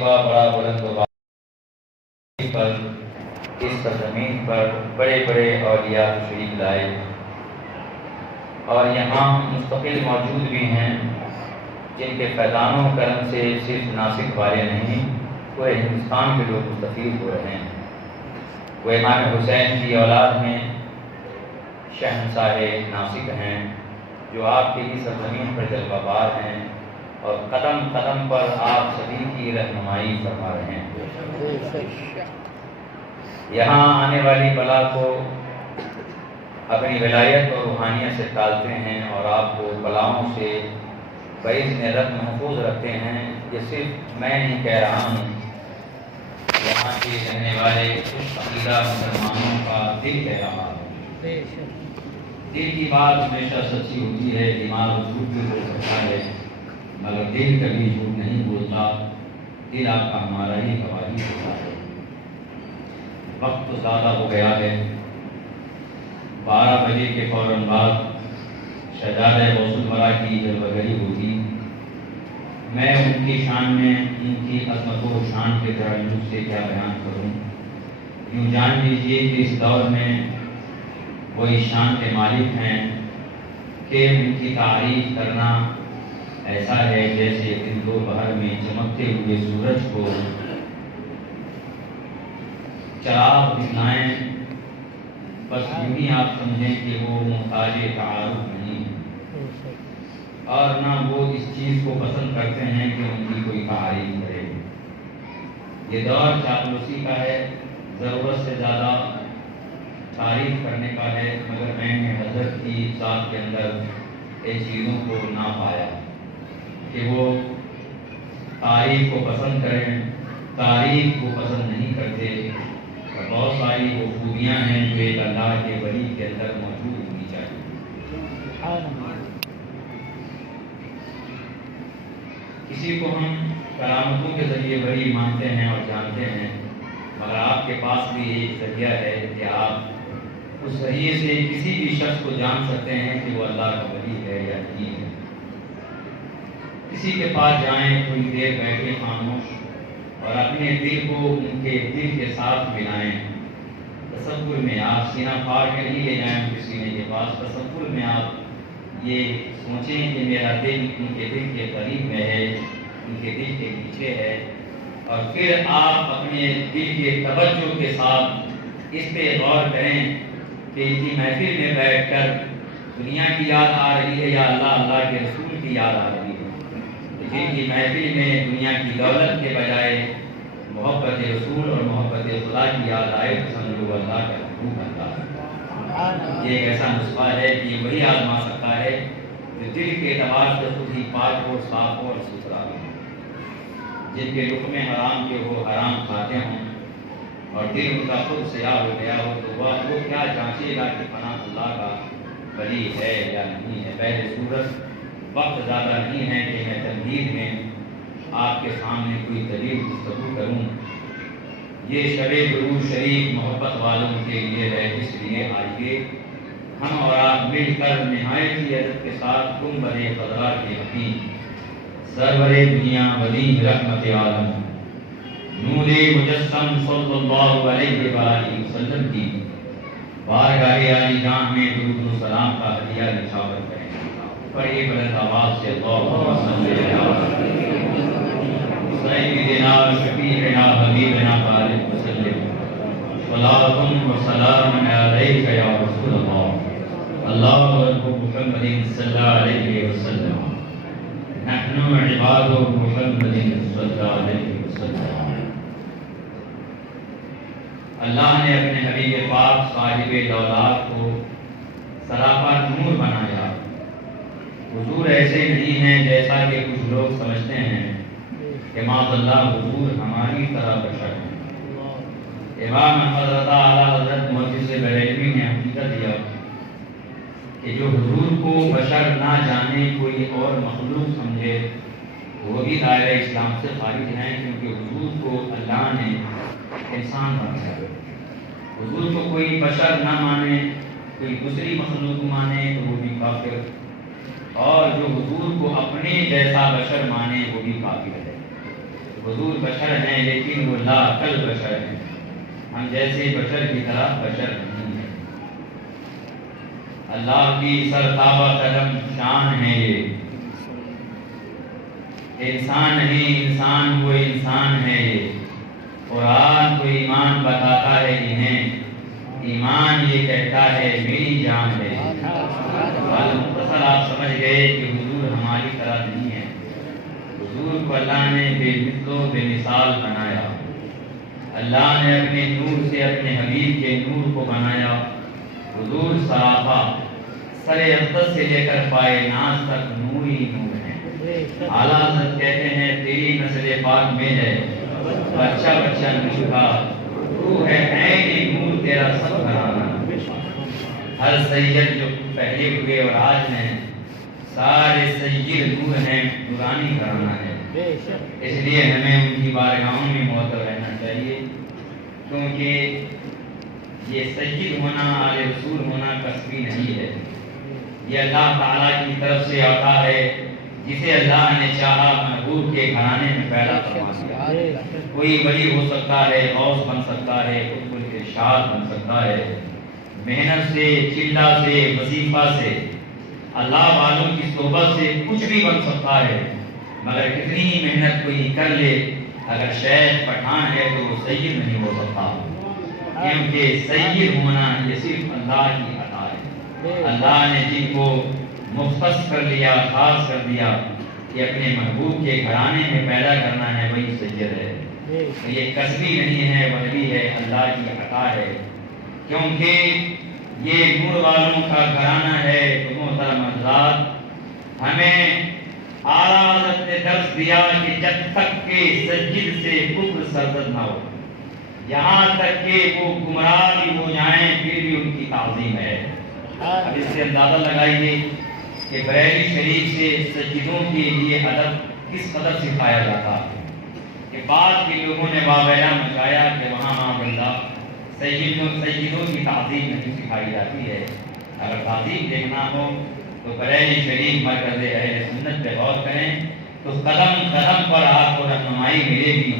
بڑا بلند و پر اس سرزمین پر بڑے بڑے اولیاء تشریف لائے اور یہاں مستقل موجود بھی ہیں جن کے فیضان و کرم سے صرف ناسک والے نہیں پورے ہندوستان کے لوگ مستفید ہو رہے ہیں۔ وہ امام حسین کی اولاد میں شہنشاہ ناسک ہیں جو آپ کی ہی سرزمین پر جلوہ بار ہیں اور قدم قدم پر آپ سبھی کی رہنمائی فرما رہے ہیں۔ یہاں آنے والی بلا کو اپنی ولایت اور روحانیت سے ٹالتے ہیں اور آپ کو بلاؤں سے باذن رب محفوظ رکھتے ہیں۔ یہ صرف میں نہیں کہہ رہا ہوں، یہاں کے رہنے والے خوش عقیدہ مسلمانوں کا دل کہہ رہا ہے۔ دل کی بات ہمیشہ سچی ہوتی ہے، دماغ جھوٹ بھی بول سکتا ہے مگر دل کبھی جھوٹ نہیں بولتا۔ دل آپ کا ہمارا ہی گواہی ہوتا ہے۔ وقت تو زیادہ ہو گیا ہے، 12 بجے کے فوراً بعد شہزادہ غوث الورا کی جلوہ گری ہوگی۔ میں ان کی شان میں ان کی عظمت و شان کے ترنم سے کیا بیان کروں۔ یوں جان لیجیے کہ اس دور میں وہ اس شان کے مالک ہیں کہ ان کی تعریف کرنا ایسا ہے جیسے دن دوپہر میں چمکتے ہوئے سورج کو چراغ دکھائیں۔ بس یوں ہی آپ سمجھیں کہ وہ محتاج تعارف نہیں اور نہ وہ اس چیز کو پسند کرتے ہیں کہ ان کی کوئی تعریف کرے۔ یہ دور چاپلوسی کا ہے، ضرورت سے زیادہ تعریف کرنے کا ہے، مگر میں نے حضرت کی ذات کے اندر ان چیزوں کو نہ پایا کہ وہ تعریف کو پسند کریں۔ تعریف کو پسند نہیں کرتے اور بہت ساری وہ خوبیاں ہیں جو ایک اللہ کے ولی کے اندر موجود ہونی چاہیے۔ کسی کو ہم کرامتوں کے ذریعے ولی مانتے ہیں اور جانتے ہیں، مگر آپ کے پاس بھی ایک ذریعہ ہے کہ آپ اس ذریعے سے کسی بھی شخص کو جان سکتے ہیں کہ وہ اللہ کا ولی ہے یا نہیں ہے۔ کسی کے پاس جائیں، تھوڑی دیر بیٹھے خاموش اور اپنے دل کو ان کے دل کے ساتھ ملائیں۔ تصور میں آپ سینہ پھاڑ کے نہیں لے جائیں ان کے سینے کے پاس، تصور میں آپ یہ سوچیں کہ میرا دل ان کے دل کے قریب میں ہے، ان کے دل کے پیچھے ہے، اور پھر آپ اپنے دل کے توجہ کے ساتھ اس پہ غور کریں کہ ان کی محفل میں بیٹھ کر دنیا کی یاد آ رہی ہے یا اللہ کے رسول کی یاد آ رہی ہے۔ جن کی محفل میں دنیا کی دولت کے بجائے محبت رسول اور محبت خدا کی یاد آئے تو سمجھو اللہ کا محبوب بنتا ہے۔ یہ ایک ایسا نسخہ ہے کہ یہ وہی آزما سکتا ہے جو دل کے اعتبار سے خود ہی پاک ہو، صاف ہو اور ستھرا ہو، جن کے لقمے حرام کے وہ حرام کھاتے ہوں اور دل ان کا خود سیاہ ہو گیا ہو تو وہ کیا جانچے گا کہ فلاں اللہ کا ولی ہے یا نہیں ہے۔ پہلے صورت وقت زیادہ نہیں ہے کہ میں تمہید میں آپ کے سامنے کوئی دلیل گفتگو کروں۔ یہ شب درود شریف محبت والوں کے لیے ہے، اس لیے آئیے ہم اور آپ مل کر نہایت ہی عزت کے ساتھ گنبد خضرا کے حکیم سرور دنیا ولی رحمت عالم نور مجسم صلی اللہ علیہ وآلہ وسلم کی بارگاہ عالی جان میں درود و سلام کا ہدیہ نچھاور کریں۔ بڑی بلند آواز سے اللہم صلی علی سیدنا شفیعنا حبیبنا بارک وسلم صلاۃ و سلام علیک یا رسول اللہ اللہ محمد صلی اللہ علیہ وسلم نحن عباد محمد صلی اللہ علیہ وسلم۔ اللہ نے اپنے حبیب پاک صاحب دولات کو سراپا نور بنایا۔ حضور ایسے نہیں ہیں جیسا کہ کچھ لوگ سمجھتے ہیں کہ معاذ اللہ حضور ہماری طرح بشر ہیں۔ امام حضرت اعلیٰ حضرت محدث بریلوی نے حقیقت دیا کہ جو حضور کو بشر نہ جانے، کوئی اور مخلوق سمجھے، وہ بھی دائرہ اسلام سے خارج ہیں، کیونکہ حضور کو اللہ نے انسان بنایا۔ حضور کو کوئی بشر نہ مانے، کوئی دوسری مخلوق مانے تو وہ بھی کافر، اور جو حضور کو اپنے جیسا بشر مانے وہ بھی کافر ہے۔ حضور بشر ہیں لیکن وہ لا عقل بشر ہیں، ہم جیسے بشر کی طرح بشر نہیں ہیں۔ اللہ کی سرتابہ قدم شان ہے یہ، انسان نہیں انسان وہ انسان ہے یہ۔ قرآن کو ایمان بتاتا ہے انہیں، ایمان یہ کہتا ہے میری جان ہے۔ مختصر آپ سمجھ گئے کہ حضور ہماری طرح نہیں ہے، حضور کو اللہ نے بے مثل و بے مثال بنایا، اللہ نے اپنے نور سے اپنے حبیب کے نور کو بنایا۔ حضور سراپا سر اقدس سے لے کر پائے ناز تک نور ہی نور ہے۔ اعلیٰ حضرت کہتے ہیں تیری نسل پاک میں ہے بچہ بچہ نور کا، تو ہے عین نور تیرا سب گھرانہ۔ ہر سید جو پہلے ہوئے اور آج ہیں سارے سید نور ہیں، نورانی گھرانہ ہے۔ اس لیے ہمیں ان کی بارگاہوں میں معطر رہنا چاہیے، کیونکہ یہ سید ہونا آل رسول ہونا کسبی نہیں ہے، یہ اللہ تعالیٰ کی طرف سے عطا ہے، جسے اللہ نے چاہا محبوب کے گھرانے میں پیدا فرما دیا۔ کوئی ولی ہو سکتا ہے، غوث بن سکتا ہے، قطب الارشاد بن سکتا ہے، محنت سے، چلہ سے، وظیفہ سے، اللہ والوں کی صحبت سے کچھ بھی بن سکتا ہے، مگر کتنی ہی محنت کوئی کر لے اگر شیخ پٹھان ہے تو وہ سید نہیں ہو سکتا، کیونکہ سید ہونا یہ صرف اللہ کی عطا ہے۔ اللہ نے جن کو مختص کر لیا، خاص کر دیا کہ اپنے محبوب کے گھرانے میں پیدا کرنا ہے، وہی سید ہے۔ یہ کسبی نہیں ہے، ولی ہے، اللہ کی عطا ہے، کیونکہ یہ نور والوں کا گھرانہ ہے۔ تو محترم حضرات، ہمیں اعلیٰ حضرت نے درس دیا کہ جب تک کہ سجد سے کفر سرزد نہ ہو، یہاں تک کہ وہ گمراہ بھی ہو جائیں پھر بھی ان کی تعظیم ہے۔ اب اس سے اندازہ لگائیے کہ بریلی شریف سے سجدوں کے لیے ادب کس قدر سکھایا جاتا ہے، کہ بعد کے لوگوں نے واویلا مچایا کہ وہاں بندہ سیدوں کی تعظیم نہیں سکھائی جاتی ہے۔ اگر تعظیم دیکھنا ہو تو بریلی شریف مرکز اہل سنت پہ غور کریں تو قدم قدم پر آپ کو رہنمائی ملے گی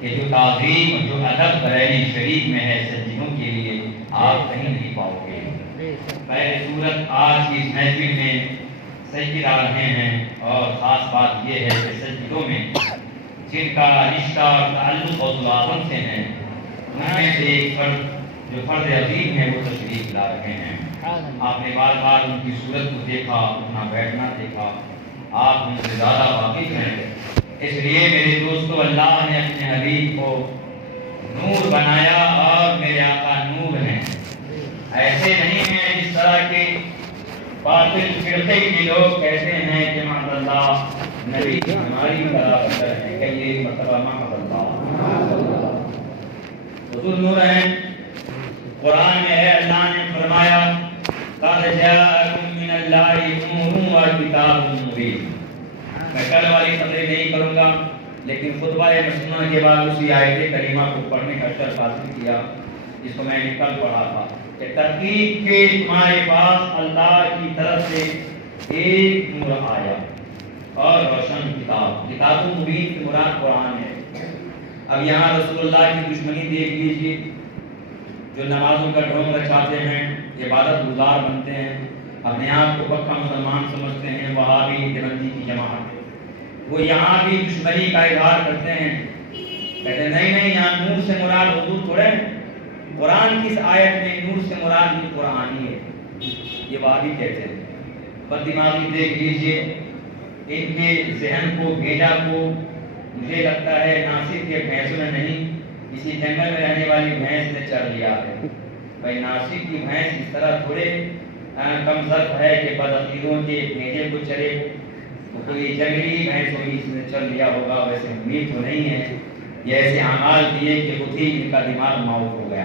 کہ جو تعظیم اور جو ادب بریلی شریف میں ہے سجدوں کے لیے آپ کہیں نہیں پاؤ گے۔ پہلے صورت آج کی اس محفل میں سجد آ رہے ہیں، اور خاص بات یہ ہے کہ سجدوں میں جن کا رشتہ اور تعلق غوث اعظم سے ہے، ان میں سے ایک فرد جو فرد عظیم ہے وہ تشریف لا رہے ہیں۔ آپ نے بار بار ان کی صورت کو دیکھا، اٹھنا بیٹھنا دیکھا، آپ ان سے زیادہ واقف ہیں۔ اس لیے میرے دوستو، اللہ نے اپنے حبیب کو نور بنایا اور میرے آقا نور ہیں۔ ایسے نہیں ہیں جس طرح کے باطل فرقے کے لوگ کہتے ہیں کہ معاذ اللہ نبی ہماری طرح بشر ہے، کہیے مرتبہ معاذ اللہ۔ حضور نور ہیں، قرآن میں ہے اللہ نے فرمایا قَدْ جَاءَكُم مِّنَ اللَّهِ نُورٌ وَكِتَابٌ مُّبِينٌ۔ میں کل والی تقریر نہیں کروں گا، لیکن خطبہ مسنونہ کے بعد اسی آیت کریمہ کو پڑھنے کا شرف حاصل کیا جس کو میں نے کل پڑھا تھا کہ تحقیق کے تمہارے پاس اللہ کی طرف سے ایک نور آیا اور روشن کتاب، کتاب مبین کی مراد قرآن ہے۔ اب یہاں رسول اللہ کی دشمنی دیکھ لیجیے، جو نمازوں کا ڈھونگ رچاتے ہیں، عبادت گزار بنتے ہیں، اپنے آپ کو پکا مسلمان سمجھتے ہیں، وہابی دیوبندی کی جماعت، وہ یہاں بھی دشمنی کا اظہار کرتے ہیں، کہتے ہیں نہیں یہاں نور سے مراد حضور تھوڑے ہیں، قرآن کی اس آیت میں نور سے مراد بھی قرآنی ہے، یہ وہابی کہتے ہیں۔ بد دماغی دیکھ لیجیے، ان کے ذہن کو بھیجا کو مجھے لگتا ہے ناصر کے بھینسوں نے نہیں، کسی جنگل میں رہنے والی بھینس نے چر لیا ہے۔ بھائی ناصر کی بھینس اس طرح تھوڑے کم ظرف ہے کہ بدعقیدوں کے بھیجے کو چرے، تو کوئی جنگلی بھینس ہوگی اس نے چر لیا ہوگا، ویسے امید تو نہیں ہے۔ یہ ایسے اعمال کیے کہ خود ہی ان کا دماغ معاف ہو گیا۔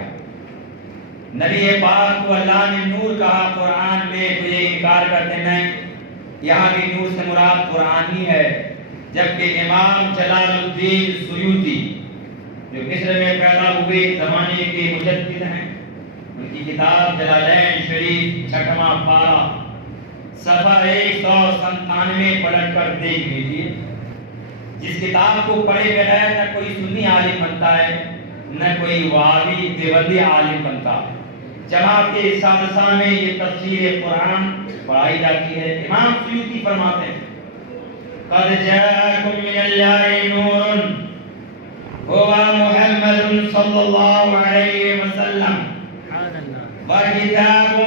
نبی پاک کو اللہ نے نور کہا قرآن میں، تو یہ انکار کرتے ہیں یہاں بھی نور سے مراد قرآن ہی ہے، جبکہ امام جلال الدین سیوطی جو مصر میں پیدا ہوئے زمانے کے مجدد ہیں، ان کی کتاب جلالین شریف 6واں پارہ، صفحہ 197 پلٹ کر دیکھ لیجیے۔ جس کتاب کو پڑھے بغیر نہ کوئی سنی عالم بنتا ہے نہ کوئی وہابی دیوبندی عالم بنتا ہے۔ جماعت سادسہ میں یہ تفسیر قرآن پڑھائی جاتی ہے۔ امام سیوطی فرماتے ہیں قد جاءکم من اللہ نور هو محمد صلی اللہ علیہ وسلم وکتاب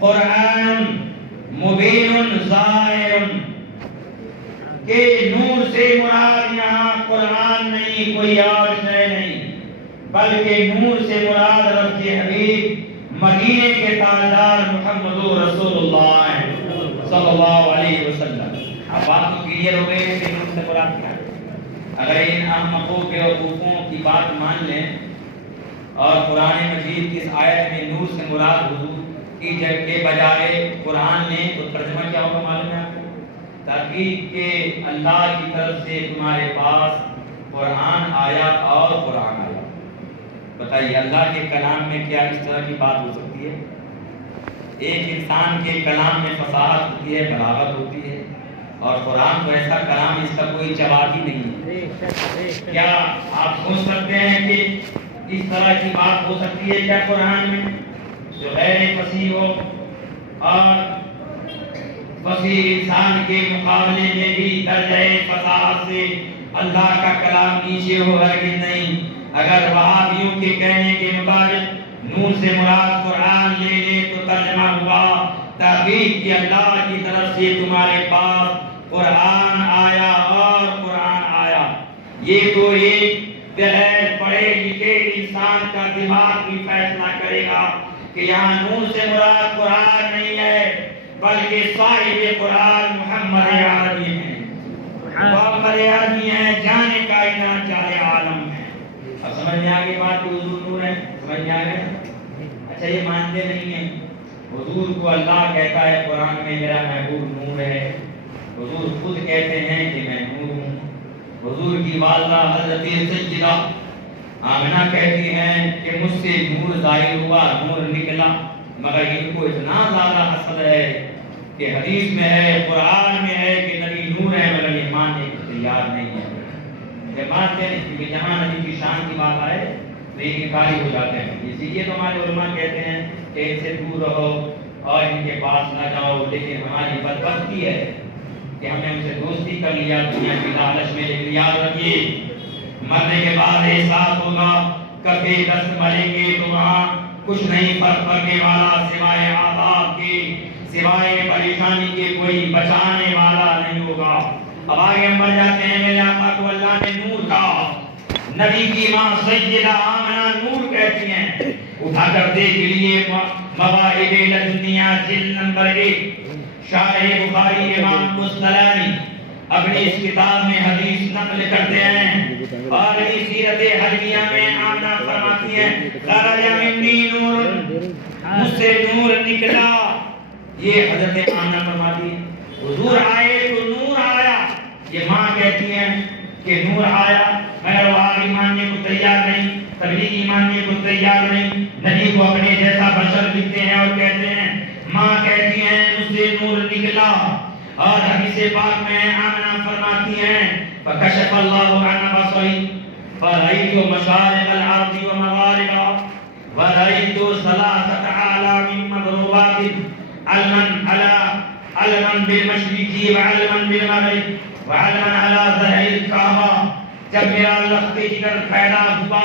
قرآن مبین ظاہر، کہ نور سے مراد یہاں قرآن نہیں، کوئی اور شے نہیں، بلکہ نور سے مراد رب کے حبیب مدینے کے تاجدار محمد رسول اللہ صلی اللہ علیہ وسلم۔ اب بات تو کلیئر ہو گئی ہے کہ نور سے مراد کیا ہے۔ اگر ان احمقوں کے وقوفوں کی بات مان لیں اور قرآن مجید کی اس آیت میں نور سے مراد حضور کی جگہ کے بجائے قرآن لیں تو ترجمہ کیا ہوگا معلوم ہے آپ کو؟ تحقیق کہ اللہ کی طرف سے تمہارے پاس قرآن آیا اور قرآن آیا۔ بتائیے اللہ کے کلام میں کیا اس طرح کی بات ہو سکتی ہے؟ ایک انسان کے کلام میں فصاحت ہوتی ہے، بلاغت ہوتی ہے، اور قرآن تو ایسا کلام اس کا کوئی جواب ہی نہیں ہے۔ کیا آپ سوچ سکتے ہیں کہ اس طرح کی بات ہو سکتی ہے کیا قرآن میں جو غیر فصیح ہو اور فصیح انسان کے مقابلے میں بھی درجہ فصاحت سے اللہ کا کلام نیچے ہو؟ ہرگز نہیں۔ اگر وہابیوں کے کہنے کے مطابق نور سے مراد قرآن لے لے تو ترجمہ ہوا تحقیق کہ اللہ کی طرف سے تمہارے پاس قرآن آیا اور قرآن آیا۔ یہ تو ایک بغیر پڑھے لکھے انسان کا دماغ بھی فیصلہ کرے گا کہ یہاں نور سے مراد قرآن نہیں ہے بلکہ صاحب قرآن محمد عربی ہیں، محمد عربی ہیں، جانے کائنات جانے عالم ہے۔ اب سمجھ میں آگے بات کہ حضور نور ہے؟ سمجھ میں آگے؟ اچھا یہ مانتے نہیں ہیں، حضور کو اللہ کہتا ہے قرآن میں میرا محبوب نور ہے، حضور خود کہتے ہیں کہ میں نور ہوں۔ حضور کی والدہ حضرت سیدہ آمنہ کہتی ہیں کہ مجھ سے نور ظاہر ہوا، نور نکلا، مگر ان کو اتنا زیادہ حسد ہے کہ حدیث میں ہے، قرآن میں ہے کہ نبی نور ہے، مگر یہ ماننے کو تیار نہیں ہے۔ یہ مانتے ہیں کیونکہ جہاں نبی کی شان کی بات آئے تو یہ انکاری ہو جاتے ہیں۔ اسی لیے تو ہمارے علماء کہتے ہیں کہ ان سے دور رہو اور ان کے پاس نہ جاؤ، لیکن ہماری بدبختی ہے کہ ہم نے ان سے دوستی کر لیا دنیا کی لالچ میں۔ لیکن یاد رکھیے مرنے کے بعد احساس ہوگا کبھی دست مریں گے تو وہاں کچھ نہیں فرق پڑنے والا سوائے عذاب کے، سوائے پریشانی کے کوئی بچانے والا نہیں ہوگا۔ اب آگے ہم بڑھ جاتے ہیں۔ میرے آقا کو اللہ نے نور کہا، نبی کی ماں سیدہ آمنہ نور کہتی ہیں۔ اٹھا کر دیکھ لیے مواہب لدنیا جلد نمبر 1 شارح بخاری امام قسطلانی اپنی اس کتاب میں حدیث نقل کرتے ہیں اور اس سیرت حجیہ میں آمنہ فرماتی ہیں خرج منی نور، مجھ سے نور نکلا۔ یہ حضرت آمنہ فرماتی ہیں حضور آئے تو نور آیا۔ یہ ماں کہتی ہیں کہ نور آیا، مگر وہابی ماننے کو تیار نہیں، تبلیغی ماننے کو تیار نہیں، نبی کو اپنے جیسا بشر لکھتے ہیں اور کہتے ہیں۔ ماں کہتی ہیں مجھ سے نور نکلا، اور حدیث پاک میں آمنہ فرماتی ہیں فکشف اللہ عن بصری فرأیت مشارق الارض ومغاربها ورأیت 3 أعلام مضروبات علما بالمشرق وعلما بالمغرب وعلما على ظہر الکعبہ۔ جب میرا لفظ جگر پیدا ہوا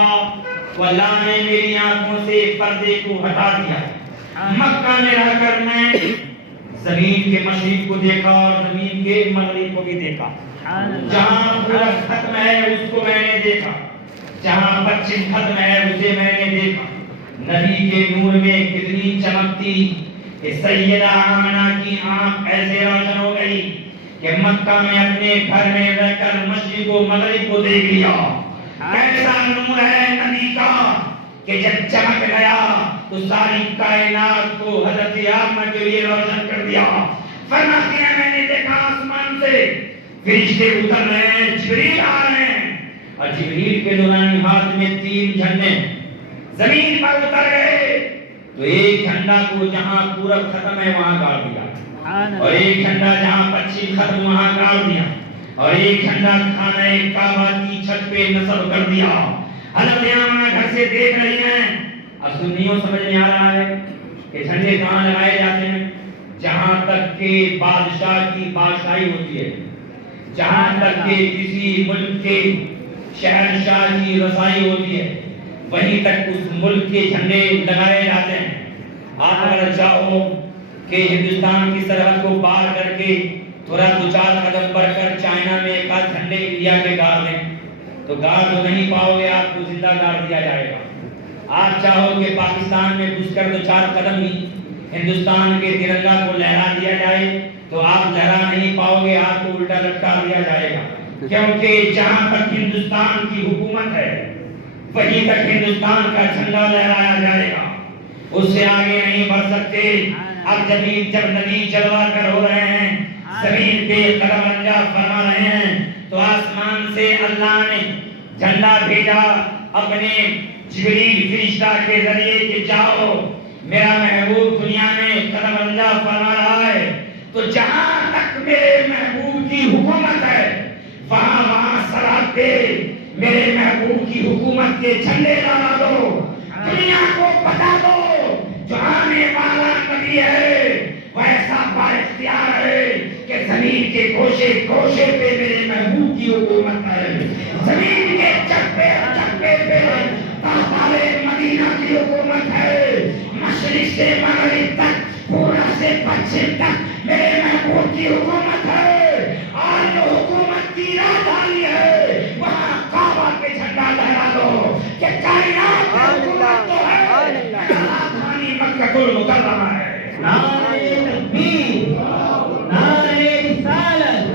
تو اللہ نے میری آنکھوں سے پردے کو ہٹا دیا۔ مکہ میں رہ کر میں زمین کے مشرق کو دیکھا اور زمین کے مغرب کو بھی دیکھا۔ جہاں پورب ختم ہے اس کو میں نے دیکھا، جہاں پچھم ختم ہے اسے میں نے دیکھا۔ نبی کے نور میں کتنی چمک تھی کہ سیدہ آمنہ کی آنکھ ایسے روشن ہو گئی کہ مکہ میں اپنے گھر میں رہ کر مشرق و مغرب کو دیکھ لیا۔ کیسا نور ہے نبی کا کہ جب چمک گیا تو ساری کائنات کو حضرت آمنہ کے لیے روشن کر دیا۔ فرماتی ہیں میں نے دیکھا آسمان سے فرشتے اتر رہے ہیں، جبریل آ رہے ہیں، اور جبریل کے نورانی ہاتھ میں 3 جھنڈے زمین پر اتر گئے تو ایک جھنڈا کو جہاں پورب ختم ہے وہاں گاڑ دیا، اور ایک جھنڈا جہاں پچھم ختم وہاں گاڑ دیا۔ اور ایک جھنڈا خانہ کعبہ کی چھت پہ نصب کر دیا. حضرت آمنہ گھر سے دیکھ رہی ہیں. اب سنیوں سمجھ میں آ رہا ہے کہ جھنڈے کہاں لگائے جاتے ہیں؟ جہاں تک کہ بادشاہ کی بادشاہی ہوتی ہے، جہاں تک کہ کسی ملک کے شہنشاہ کی رسائی ہوتی ہے، وہیں تک اس ملک کے جھنڈے لگائے جاتے ہیں. آپ اگر چاہو کہ ہندوستان کی سرحد کو پار کر کے تھوڑا دو چار قدم بڑھ کر چائنا میں ایک آدھ جھنڈے انڈیا کے گاڑ دیں تو گاڑ تو نہیں پاؤ گے، آپ کو زندہ گاڑ دیا جائے گا. آپ چاہو کہ پاکستان میں گھس کر دو چار قدم ہی ہندوستان کے ترنگا کو لہرا دیا جائے تو آپ لہرا نہیں پاؤ گے، آپ کو الٹا لٹکا دیا جائے گا. کیونکہ جہاں تک ہندوستان کی حکومت ہے وہیں تک ہندوستان کا جھنڈا لہرایا جائے گا، اس سے آگے نہیں بڑھ سکتے. اب جب نبی جلوہ گر ہو رہے ہیں، زمین پہ قدم رنجا فرما رہے ہیں، تو آسمان سے اللہ نے جھنڈا بھیجا اپنے جبریل فرشتہ کے ذریعے کہ جاؤ میرا محبوب دنیا میں قدم رنجا فرما رہا ہے، تو جہاں تک میرے محبوب کی حکومت ہے وہاں سرحد پہ میرے محبوب کی حکومت کے جھنڈے لہرا دو. دنیا کو بتا دو جو آنے والا نبی ہے وہ ایسا بااختیار ہے کہ زمین کے گوشے گوشے پہ میرے محبوب کی حکومت ہے، زمین کے چپے چپے پہ تاجدار مدینہ کی حکومت ہے، مشرق سے مغرب تک پورب سے پچھم تک میرے محبوب کی حکومت ہے. اور جو حکومت کی راجدھانی ہے وہاں کعبہ پہ جھنڈا لہرا دو کہ کائنات کی حکومت تو ہے، راجدھانی مکہ المکرمہ ہے. نعرہ تکبیر، نعرہ رسالت،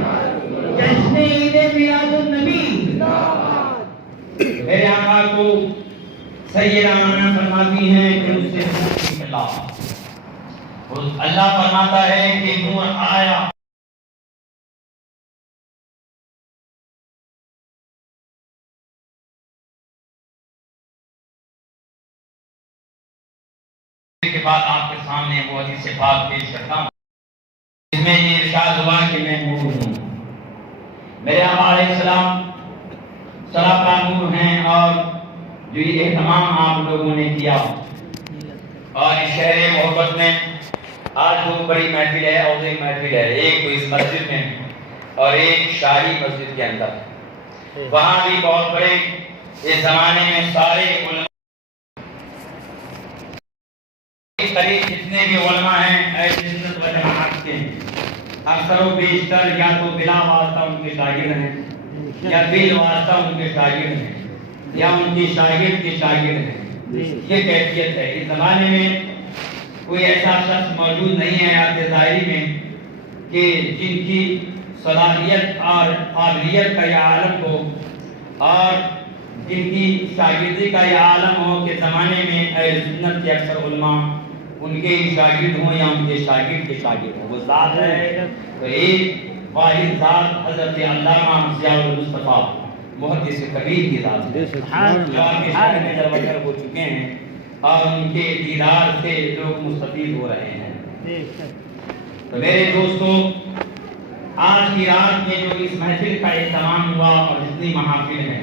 جشن عید میلاد النبی. میرے آقا کو سیدہ آمنہ فرماتی ہیں کہ اس سے اللہ فرماتا ہے کہ نور آیا. کے بعد آپ کے سامنے وہ حدیث پاک پیش کرتا ہوں جس میں یہ ارشاد ہوا کہ میں نور ہوں. میرے آقا علیہ السلام سراپا نور ہیں، اور جو یہ اہتمام آپ لوگوں نے کیا اور اس شہر محبت میں آج دو بڑی محفل ہے اور ایک محفل ہے، ایک تو اس مسجد میں اور ایک شاہی مسجد کے اندر. وہاں بھی بہت بڑے اس زمانے میں سارے علماء قریب جتنے بھی علماء ہیں اہل سنت و جماعت کے اکثر و بیشتر یا تو بلا واسطہ ان کے شاگرد ہیں یا بال واسطہ ان کے شاگرد ہیں یا ان کی شاگرد کے شاگرد ہیں. یہ کیفیت ہے. اس زمانے میں کوئی ایسا شخص موجود نہیں ہے آج ظاہری میں کہ جن کی صلاحیت اور قابلیت کا یہ عالم ہو اور جن کی شاگردی کا یہ عالم ہو کہ زمانے میں اہل سنت کے اکثر علماء ان کے شاگرد ہوں یا ان کے شاگرد کے شاگرد ہوں. وہ ذات ہے تو ایک واحد ذات حضرت علامہ ضیاء المصطفیٰ محدث کبیر کی ذات ہے جو آپ کے شہر میں دروگر ہو چکے ہیں اور ان کے دیدار سے لوگ مستفید ہو رہے ہیں. تو میرے دوستوں، آج کی رات میں جو اس محفل کا اہتمام ہوا اور جتنی محافل ہیں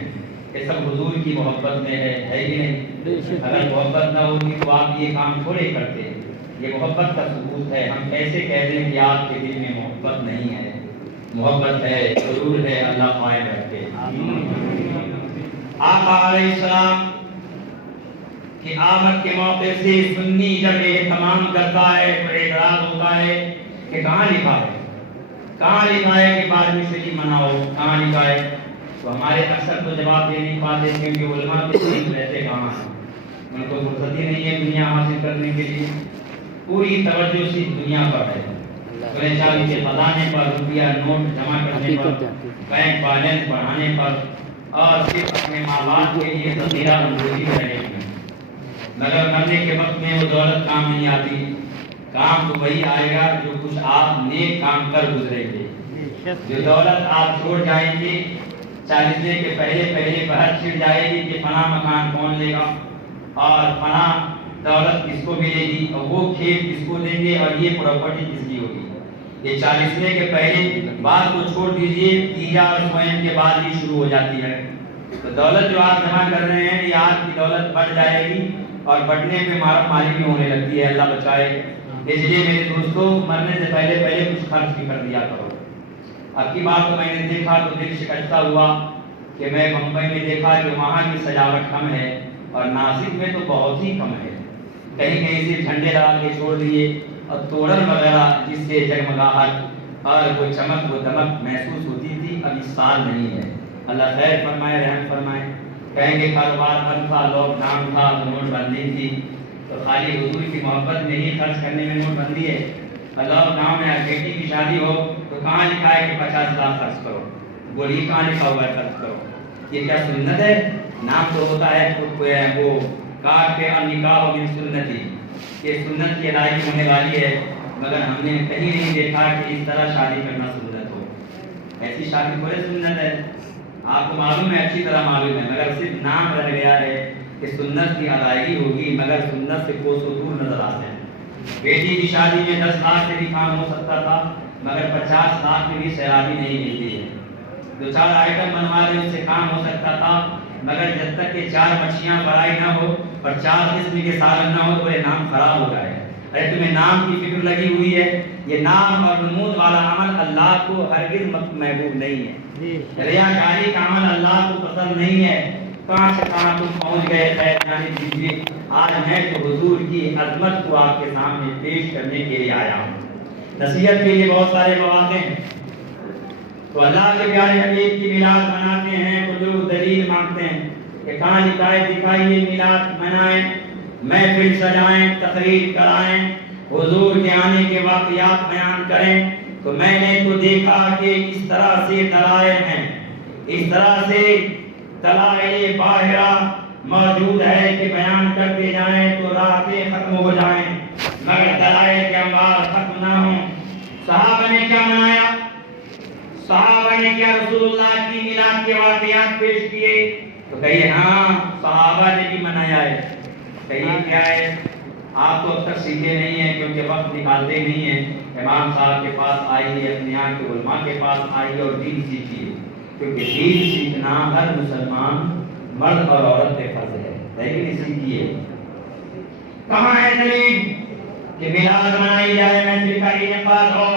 یہ سب حضور کی محبت میں ہے ہی نہیں. اگر محبت نہ ہوتی تو آپ یہ کام تھوڑے کرتے. یہ محبت کا ثبوت ہے. ہم کیسے کہہ دیں کہ آپ کے دل میں محبت نہیں ہے؟ محبت ہے، ضرور ہے. اللہ قائم رکھے. آقا علیہ السلام کی آمد کے موقع سے سنی جب اہتمام کرتا ہے تو اعتراض ہوتا ہے کہ کہاں لکھا ہے کہ بعد میں شریف مناؤ، کہاں لکھا ہے؟ تو ہمارے اکثر تو جواب دے نہیں پاتے کیونکہ علماء کے شریف رہتے کہاں ہیں، ان کو فرصت ہی نہیں ہے دنیا حاصل کرنے کے لیے. پوری توجہ صرف دنیا پر ہے، سونے چاندی کے خزانے پر، روپیہ نوٹ جمع کرنے پر، بینک بیلنس بڑھانے پر اور صرف اپنے ماں باپ کے لیے ذخیرہ اندوزی رہنے میں. مگر مرنے کے وقت میں وہ دولت کام نہیں آتی. کام تو وہی آئے گا جو کچھ آپ نیک کام کر گزرے گے. جو دولت آپ چھوڑ جائیں گے 40 کے پہلے بحث چھڑ جائے گی کہ فلاں مکان کون لے گا اور فلاں دولت کس کو ملے گی اور وہ کھیت کس کو دیں گے اور یہ پراپرٹی کس کی ہوگی. یہ 40ویں کے پہلے بات کو چھوڑ دیجئے، تیجا اور سوئم کے بعد ہی شروع ہو جاتی ہے۔ تو دولت جو آپ جمع کر رہے ہیں، یہ آپ کی دولت بڑھ جائے گی اور بڑھنے پہ مالی بھی ہونے لگتی ہے، اللہ بچائے۔ اس لیے میرے دوستو، مرنے سے پہلے کچھ خرچ بھی کر دیا کرو۔ اب کی بات کو میں نے دیکھا تو دل شکستہ ہوا کہ میں بمبئی میں دیکھا کہ وہاں کی سجاوٹ کم ہے اور ناسک میں تو بہت ہی کم ہے۔ کہیں کہیں سے جھنڈے لگا کے چھوڑ دیے اور توڑن وغیرہ جس سے جگمگاہٹ اور وہ چمک و دمک محسوس ہوتی تھی، اب اس سال نہیں ہے۔ اللہ خیر فرمائے، رحم فرمائے۔ کہیں گے کاروبار بند تھا، لاک ڈاؤن تھا، نوٹ بندی تھی، تو خالی حضور کی محبت میں ہی خرچ کرنے میں نوٹ بندی ہے۔ لاک ڈاؤن میں بیٹی کی شادی ہو تو کہاں لکھا ہے کہ 50 لاکھ خرچ کرو؟ بولیے کہاں لکھا ہوا ہے خرچ کرو؟ یہ کیا سنت ہے؟ نام تو ہوتا ہے وہ کاٹ کے نکاح من سنتی، یہ سنت کی ادائیگی ہونے والی ہے، مگر ہم نے کہیں نہیں دیکھا کہ اس طرح شادی کرنا سنت ہو۔ ایسی شادی بڑے سنت ہے، آپ کو معلوم ہے، اچھی طرح معلوم ہے، مگر صرف نام رہ گیا ہے کہ سنت کی ادائیگی ہوگی، مگر سنت سے کوسوں دور نظر آتے ہیں۔ بیٹی کی شادی میں 10 لاکھ سے بھی کام ہو سکتا تھا، مگر 50 لاکھ میں بھی سیرابی نہیں ملتی ہے۔ 2-4 آئٹم بنوا دیں، اس سے کام ہو سکتا تھا، مگر جب تک کہ 4 مچھلیاں فرائی نہ ہو اور 4 قسم کے سالن نہ ہو تو یہ نام خراب ہو جائے۔ ارے تمہیں نام کی فکر لگی ہوئی ہے، یہ نام اور نمود والا عمل اللہ کو ہرگز محبوب نہیں ہے۔ ریاکاری کا عمل اللہ کو پسند نہیں ہے۔ کہاں سے کہاں تم پہنچ گئے، خیر جانب دیجیے۔ آج میں تو حضور کی عظمت کو آپ کے سامنے پیش کرنے کے لیے آیا ہوں۔ نصیحت کے لیے بہت سارے مواقع ہیں، تو اللہ کے پیارے حبیب کی میلاد مناتے ہیں تو لوگ دلیل مانگتے ہیں کہ کہاں لکھا ہے، دکھائیے، میلاد منائیں، محفل سجائیں، تقریر کرائیں، حضور کے آنے کے واقعات بیان کریں۔ تو میں نے تو دیکھا کہ اس طرح سے دلائل ہیں، اس طرح سے دلائل باہرہ موجود ہے کہ بیان کرتے جائیں تو راتیں ختم ہو جائیں، مگر دلائل کے انوار ختم نہ ہوں۔ صحابہ نے کیا منایا؟ صحابہ نے کیا رسول اللہ کی میلاد کے واقعات پیش کیے؟ تو کہیے ہاں صحابہ نے بھی منایا ہے۔ کہیے کیا ہے؟ آپ تو اب تک سیکھے نہیں ہیں کیونکہ وقت نکالتے نہیں ہیں۔ امام صاحب کے پاس آئیے، اپنے یہاں کے علماء کے پاس آئیے اور دین سیکھیے، کیونکہ دین سیکھنا ہر مسلمان مرد اور عورت پہ فرض ہے، لیکن سیکھیے۔ کہاں ہے دلیل کہ میلاد منائی جائے، محفل کا انعقاد ہو؟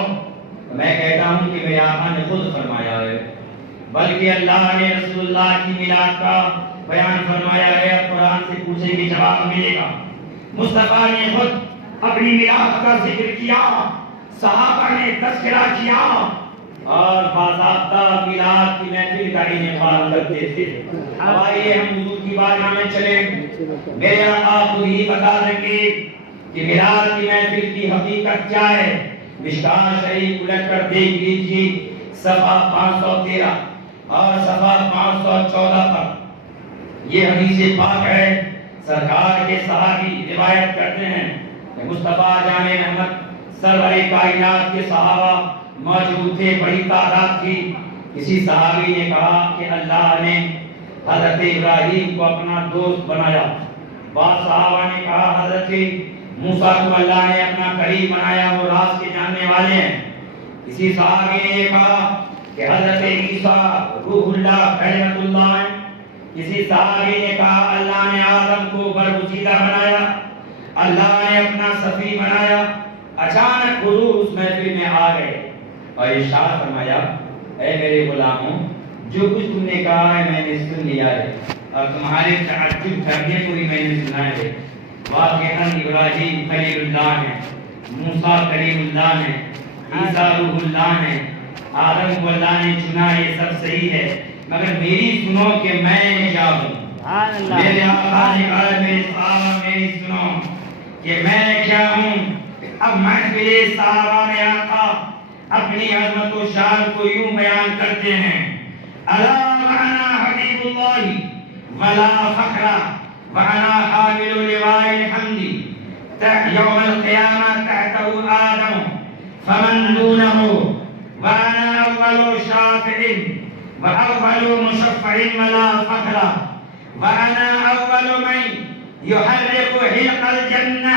تو میں کہتا ہوں کہ میرے آقا نے خود فرمایا ہے، بلکہ اللہ نے رسول اللہ کی میلاد کا بیان فرمایا ہے۔ قرآن سے پوچھیں گے جواب ملے گا۔ مصطفیٰ نے خود اپنی میلاد کا ذکر کیا، صحابہ نے تذکرہ کیا اور باضابطہ میلاد کی محفل کا انعقاد کرتے تھے۔ اب آئیے ہم حضور کی بارگاہ میں چلیں، میرے آقا خود ہی بتا دیں گے کہ میلاد کی محفل کی حقیقت کیا ہے۔ مشکوٰۃ شریف الٹ کر دیکھ لیجیے، صفحہ 513 اور صفحہ 514 پر یہ حدیث پاک ہے۔ سرکار کے صحابی روایت کرتے ہیں کہ مصطفیٰ جان رحمت سرور کائنات کے صحابہ موجود تھے، بڑی تعداد تھی۔ کسی صحابی نے کہا کہ اللہ نے حضرت ابراہیم کو اپنا دوست بنایا، بعض صحابہ نے کہا حضرت موسیٰ کو اللہ نے اپنا قریب بنایا، وہ راز کے جاننے والے ہیں۔ کسی صحابی نے یہ کہا کہ حضرت عیسیٰ روح اللہ کلمۃ اللہ ہے۔ کسی صحابی نے کہا اللہ نے آدم کو برگزیدہ بنایا، اللہ نے اپنا صفی بنایا۔ اچانک حضور اس محفل میں آ گئے اور ارشاد فرمایا، اے میرے غلاموں، جو کچھ تم نے کہا ہے میں نے سن لیا ہے اور تمہارے تعجب کرنے کو بھی میں نے سنا ہے۔ واقعاً ابراہیم کلیم اللہ ہے، موسیٰ کلیم اللہ ہے، عیسیٰ روح اللہ ہے، آدم کو اللہ نے چنا، یہ سب صحیح ہے، مگر میری سنو کہ میں کیا ہوں۔ میرے آقا نے کہا میرے صحابہ میری سنو کہ میں کیا ہوں۔ اب محفل صحابہ میں آقا اپنی عظمت و شان کو یوں بیان کرتے ہیں، الا وانا حبیب اللہ ولا فخر وانا حامل لواء الحمد یوم القیامہ تحته آدم فمن دونه وانا اول شافع واول مشفع ولا فخر وانا اول من يحرق حلق الجنة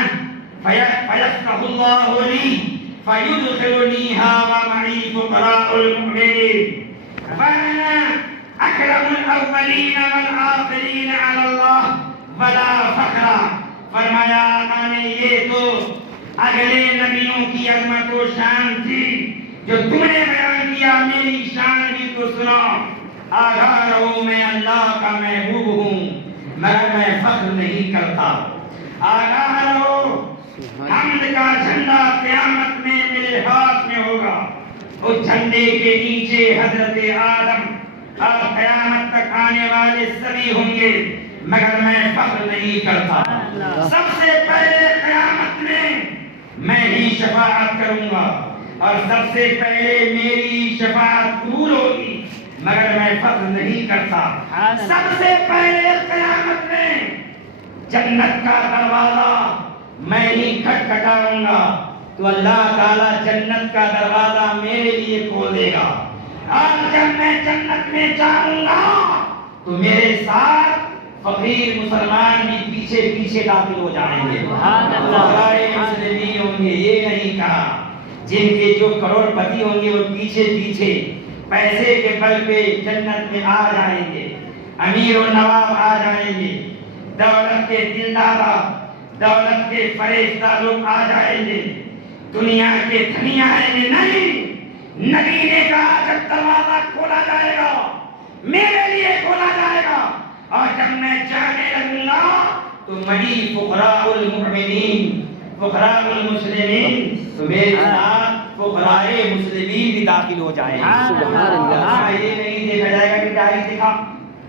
فيفتح الله لي فيدخلنيها ومعي فقراء المؤمنين فأنا أكرم الأولين والآخرين على الله ولا فخر. فرمایا آقا نے یہ تو اگلے نبیوں کی عظمت و شان تھی جو تم نے بیان کیا، میری شان بھی تو سنو. آگاہ رہو میں اللہ کا محبوب ہوں مگر میں فخر نہیں کرتا. آگاہ رہو حمد کا جھنڈا قیامت میں میرے ہاتھ میں ہوگا. اس جھنڈے کے نیچے حضرت آدم اور قیامت تک آنے والے سبھی ہوں گے مگر میں فخر نہیں کرتا. سب سے پہلے قیامت میں ہی شفاعت کروں گا اور سب سے پہلے میری شفاعت قبول ہوگی مگر میں فخر نہیں کرتا. سب سے پہلے قیامت میں جنت کا دروازہ میں ہی کھٹکھٹاؤں گا تو اللہ تعالیٰ جنت کا دروازہ میرے لیے کھول دے گا. اور جب میں جنت میں جاؤں گا تو میرے ساتھ فقیر مسلمان بھی پیچھے پیچھے داخل ہو جائیں گے. فقراء مسلمین ہوں گے، یہ نہیں کہا. جن کے جو کروڑ پتی ہوں گے وہ پیچھے پیچھے پیسے کے بل پہ جنت میں آ جائیں گے. امیر و نواب آ جائیں گے، دولت کے دلدار، دولت کے فرشتہ لوگ آ جائیں گے. دنیا کے دھنی آئیں گے نہیں. نبی نے کہا جب دروازہ کھولا جائے گا میرے لیے کھولا جائے گا اور جب میں جانے لگوں گا تو مجھے فقراء المؤمنین فقراء المسلمین تو میرے ساتھ فقراء مسلمین بھی داخل ہو جائیں. سبحان اللہ. یہ نہیں دیکھا جائے گا کہ داڑھی دکھا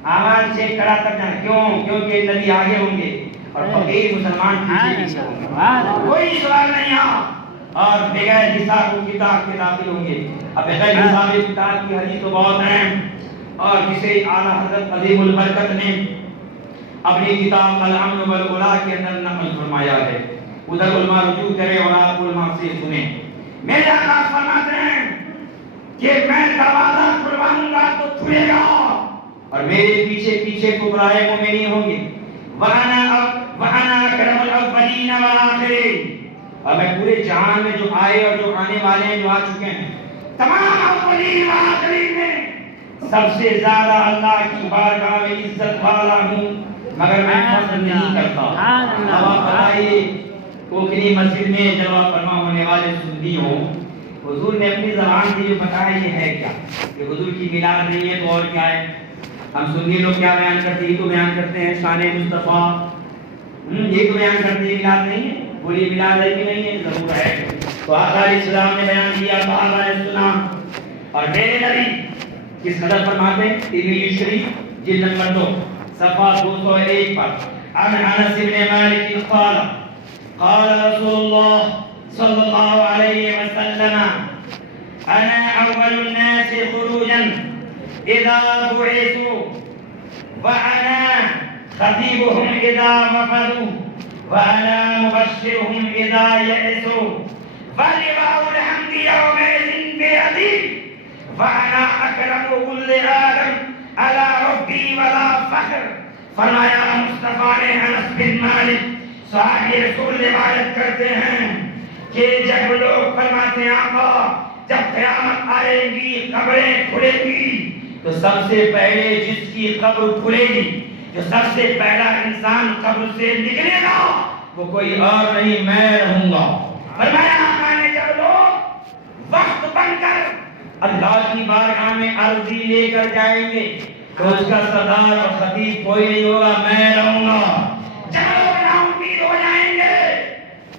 اعمال چیک کرا تک جانا. کیوں؟ کیونکہ نبی آگے ہوں گے اور فقیر مسلمان پیچھے پیچھے ہوں گے. کوئی سوال نہیں آ اور بغیر حساب و کتاب کے داخل ہوں گے. اب بغیر حساب و کتاب کی حدیث تو بہت ہیں اور جسے اعلیٰ حضرت عظیم البرکت نے اپنی کتاب الامن والغلا کے اندر نقل فرمایا ہے. ادھر علماء رجوع کریں اور آپ علماء سے سنیں. میرے آقا فرماتے ہیں کہ میں دروازہ کھلواؤں گا تو کھلے گا اور میرے پیچھے پیچھے فقراء مومنین ہوں گے. وَأَنَا أَكْرَمُ الْأَوَّلِينَ وَالْآخِرِينَ. اور میں پورے جہان میں جو آئے اور جو آنے والے ہیں جو آ چکے ہیں تمام اولین و آخرین میں سب سے زیادہ اللہ کی بارگاہ میں عزت والا ہوں مگر میں فخر نہیں کرتا. اب آپ بتائیے کوکنی مسجد میں جلوہ فرما ہونے والے سنی ہوں، حضور نے اپنی زبان سے جو بتایا یہ ہے کیا کہ حضور کی میلاد نہیں ہے تو اور کیا ہے؟ ہم سنی لوگ کیا بیان کرتے ہیں؟ یہ تو بیان کرتے ہیں شان مصطفیٰ. یہ تو بیان کرتے ہیں میلاد نہیں ہے. بولی میلاد ہے کہ نہیں ہے؟ ضرور ہے. تو آقا علیہ السلام نے بیان کیا صحابہ علیہ السلام اور میرے نبی کس قدر فرماتے ہیں؟ ترمذی شریف جلد نمبر 2 صفحہ 201 پر عن انس بن مالک قال قال رسول الله صلى الله عليه وسلم انا اول الناس خروجا اذا بعثوا وانا خطيبهم اذا وفدوا وانا مبشرهم اذا يئسوا فلواء الحمد يومئذ بيدي وانا اکرم كل آدم على ربي ولا فخر. فرمایا مصطفیٰ نے انس بن مالک صحابی رسول روایت کرتے ہیں کہ جب لوگ فرماتے ہیں آقا جب قیامت آئے گی قبریں کھلے گی تو سب سے پہلے جس کی قبر کھلے گی جو سب سے پہلا انسان قبر سے نکلے گا وہ کوئی اور نہیں میں رہوں گا. فرمایا آقا نے جب لوگ وقت بن کر اللہ کی بارگاہ میں عرضی لے کر جائیں گے تو اس کا سردار اور خطیب کوئی نہیں ہوگا میں رہوں گا. جب لوگ نا امید ہو جائیں گے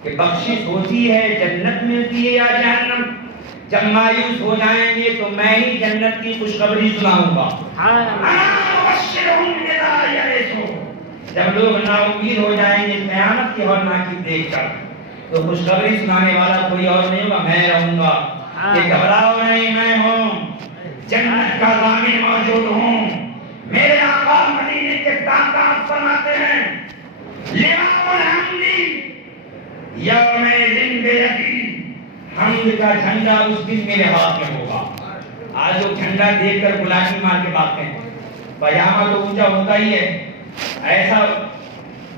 کہ بخشش ہوتی ہے جنت ملتی ہے یا جہنم جب مایوس ہو جائیں گے تو میں ہی جنت کی خوشخبری سناؤں گا. جب لوگ نا امید ہو جائیں گے قیامت کی ہولناکی دیکھ کر تو خوشخبری سنانے والا کوئی اور نہیں ہوگا میں رہوں گا. کہ گھبراؤ نہیں میں ہوں جنت کا ضامن موجود ہوں. میرے آقا مدینے کے تاجدار فرماتے ہیں لواء الحمد یومئذ بیدی. حمد کا جھنڈا اس دن میرے ہاتھ میں ہوگا. آج وہ جھنڈا دیکھ کر گلاٹی مار کے بھاگتے ہیں. پاجامہ تو اونچا ہوتا ہی ہے ایسا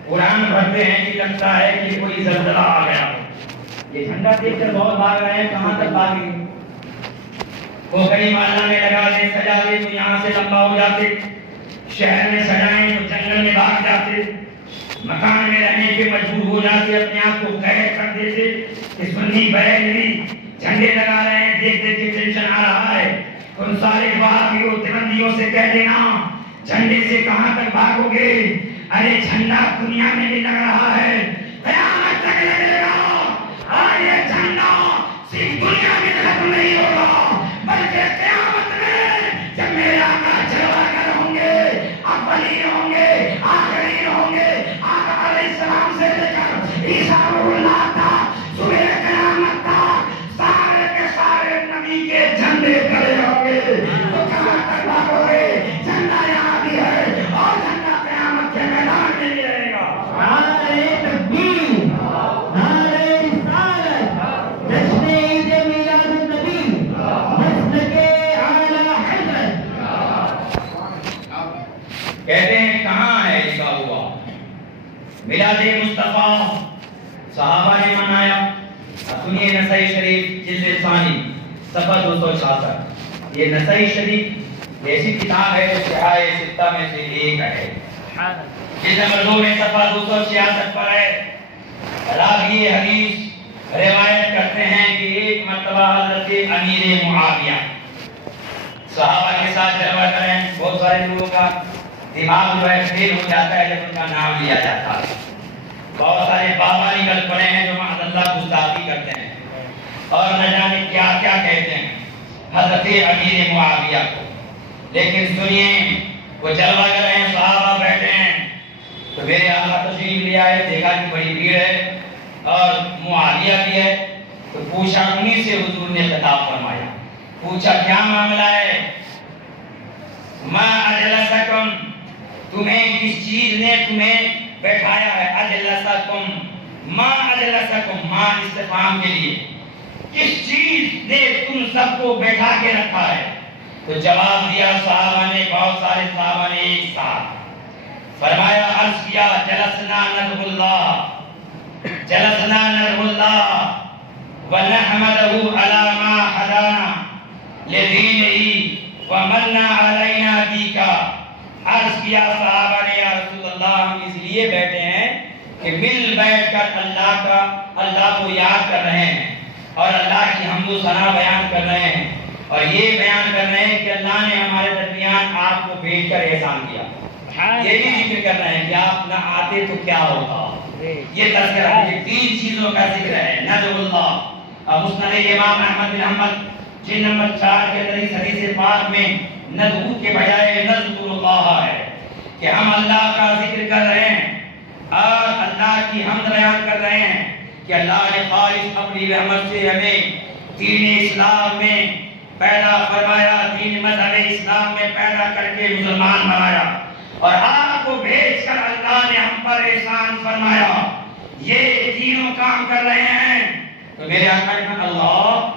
قرآن بھرتے ہیں کہ لگتا ہے کہ کوئی زلزلہ آ گیا ہو. یہ جھنڈا دیکھ کر بہت بھاگ رہے ہیں، کہاں تک بھاگیں گے؟ کوکری محلہ میں لگا دے، سجا دے تو یہاں سے لمبا ہو جاتے، شہر میں سجائیں تو جنگل میں بھاگ جاتے، مکان میں رہنے کے مجبور ہو جاتے، اپنے آپ کو قید کر دیتے کہ سنی بریلوی جھنڈے لگا رہے ہیں، دیکھ دیکھ کے ٹینشن آ رہا ہے۔ ان سارے وہابیوں دیوبندیوں سے کہہ دینا جھنڈے سے کہاں تک بھاگو گے؟ ارے جھنڈا دنیا میں بھی لگ رہا ہے، قیامت تک لگے گا، اور یہ جھنڈا صرف دنیا میں ختم نہیں ہوگا بلکہ قیامت میں جب میرے آقا جلوہ گر ہوں گے، اولین ہوں گے، آخرین ہوں گے، آقا علیہ السلام سے لے کر عیسیٰ روح اللہ تک صبح قیامت تک سارے کے سارے نبی کے جھنڈے کھڑے ہوں گے، تو کہاں تک بھاگو گے؟ جھنڈا یہاں بھی ہے اور جھنڈا قیامت کے میدان میں بھی رہے گا۔ نعرہ تکبیر، نعرہ رسالت، جشن عید میلاد النبی، مسلک اعلی حضرت۔ کہتے ہیں کہاں ہے لکھا ہوا میلاد مصطفیٰ صحابہ نے منایا؟ سنیے نسائی شریف جلد ثانی صفحہ 266۔ یہ نسائی شریف ایسی کتاب ہے جو صحاح ستہ میں سے ایک ہے، جلد نمبر 2 میں صفحہ 266 پر ہے۔ راوی حدیث روایت کرتے ہیں کہ ایک مرتبہ حضرت امیر معاویہ صحابہ کے ساتھ جلوہ کریں، بہت سارے لوگوں کا دماغ جو ہے فیل ہو جاتا ہے جب ان کا نام لیا جاتا ہے۔ بہت سارے بابا نکل پڑے ہیں جو معاذ اللہ گستاخی کرتے ہیں اور نہ جانے کیا کیا کہتے ہیں حضرت امیر معاویہ کو۔ لیکن سنیے، وہ جلوہ کر رہے ہیں، صحابہ بیٹھے ہیں، تو میرے آقا تشریف لے آئے، دیکھا کہ بڑی بھیڑ ہے اور معاویہ بھی ہے، تو پوچھا، انہیں سے حضور نے خطاب فرمایا، پوچھا کیا معاملہ ہے؟ ما اجلسکم، تمہیں کس چیز نے تمہیں بیٹھایا ہے؟ اجلسکم، ما اجلسکم، ما استفہام کے لیے، کس چیز نے تم سب کو بیٹھا کے رکھا ہے؟ تو جواب دیا صحابہ نے، بہت سارے صحابہ نے ایک ساتھ فرمایا، عرض کیا، جلسنا ندعو اللہ، جلسنا ندعو اللہ ونحمدہ علی ما ہدانا لدینہ ومن علینا بیکا۔ عرض کیا صحابہ نے، یا رسول اللہ، ہم اس لیے بیٹھے ہیں کہ مل بیٹھ کر اللہ کو یاد کر رہے ہیں اور اللہ کی حمد و ثنا بیان کر رہے ہیں، اور یہ بیان کر رہے ہیں کہ اللہ نے ہمارے درمیان آپ کو بھیج کر احسان کیا۔ یہ بھی ذکر کر رہے ہیں کہ آپ نہ آتے تو کیا ہوتا۔ یہ تذکرہ ہے، 3 چیزوں کا ذکر ہے، ندعو اللہ۔ مسند امام احمد بن حنبل جلد نمبر 4 کے اندر اس حدیث پاک میں ندعو کے بجائے نذکر اللہ ہے کہ ہم اللہ کا ذکر کر رہے ہیں اور اللہ کی حمد بیان کر رہے ہیں کہ اللہ نے خالص اپنی رحمت سے ہمیں دین اسلام میں پیدا فرمایا، دین مذہب اسلام میں پیدا کر کے مسلمان بنایا، اور آپ کو بھیج کر اللہ نے ہم پر احسان فرمایا۔ یہ تینوں کام کر رہے ہیں، تو میرے آقا نے کہا،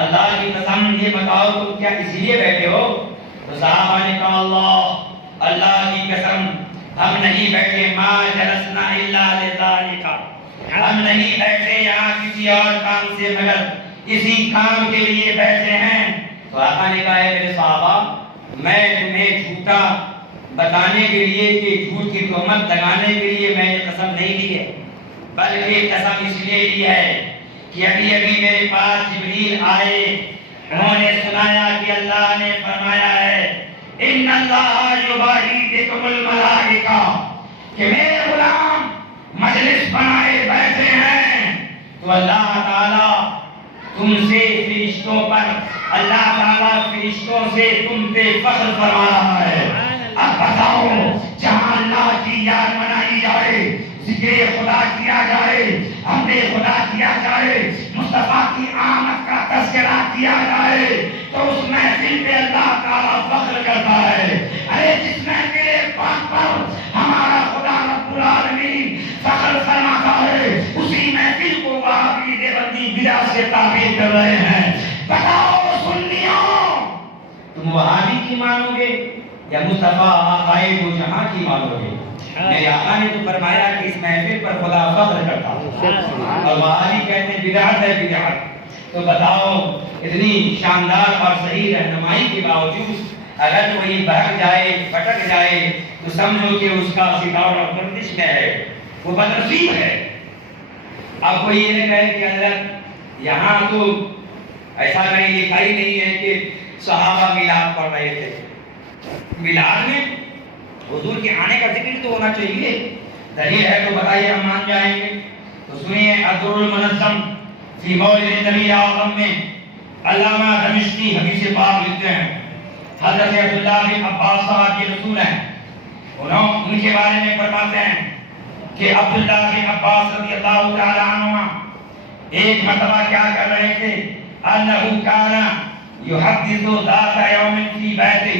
اللہ کی قسم یہ بتاؤ تم کیا اس لیے بیٹھے ہو؟ تو صحابہ نے کہا، اللہ کی قسم ہم نہیں بیٹھے، ما جلسنا الا لذالک، ہم نہیں بیٹھے یہاں کسی اور کام سے مگر اسی کام کے لیے بیٹھے ہیں۔ تو آقا نے کہا، میرے صحابہ، میں تمہیں جھوٹا بتانے کے لیے کہ جھوٹ کی تہمت لگانے کے لیے میں نے قسم نہیں لی ہے، بلکہ قسم اس لیے لی ہے کہ ابھی ابھی میرے پاس جبریل آئے، انہوں نے سنایا کہ اللہ نے فرمایا ہے، ان اللہ یباہی بکم الملائکہ، کہ میرے غلام مجلس بنائے بیٹھے ہیں تو اللہ تعالیٰ تم سے فرشتوں پر، اللہ تعالیٰ فرشتوں سے تم پہ فخر فرما رہا ہے۔ اب بتاؤ، جہاں اللہ کی یاد منائی جائے، ذکر خدا کیا جائے، حمد خدا کیا جائے، مصطفیٰ کی آمد کا تذکرہ کیا جائے، تو اس محفل پہ اللہ تعالیٰ فخر کرتا ہے۔ ارے جس محفل پاک پر ہمارا خدا رب العالمین فخر فرماتا ہے، اسی محفل کو وہابی دیوبندی بدعت سے تعبیر کر رہے ہیں۔ بتاؤ سنیوں، تم وہابی کی مانو گے یا مصطفیٰ آقائے دو جہاں کی مانو گے. میرے آقا نے تو فرمایا کہ اس محفل پر خدا فخر کرتا اور وہابی کہتے ہیں بدعت ہے بدعت. تو بتاؤ اتنی شاندار اور صحیح رہنمائی کے باوجود اگر کوئی بہک جائے بھٹک جائے تو سمجھو کہ اس کا ستارہ گردش میں ہے, وہ بدنصیب ہے. اب کوئی یہ نہ کہے کہ حضرت یہاں تو ایسا کہیں لکھا ہی نہیں ہے کہ صحابہ میلاد پڑھ رہے تھے. میلاد میں حضور کے آنے کا ذکر تو ہونا چاہیے, دلیل ہے تو بتائیے ہم مان جائیں گے. تو سنیے الدر المنظم فی مولد نبی اعظم میں علامہ دمشقی حدیث پاک لکھتے ہیں حضرت عبداللہ بن عباس صاحب کے رسول ہیں, ان کے بارے میں فرماتے ہیں کہ عبداللہ بن عباس رضی اللہ تعالی عنہ ایک مرتبہ کیا کر رہے تھے, انہو کانا یحدث ذات یوم فی بیتہ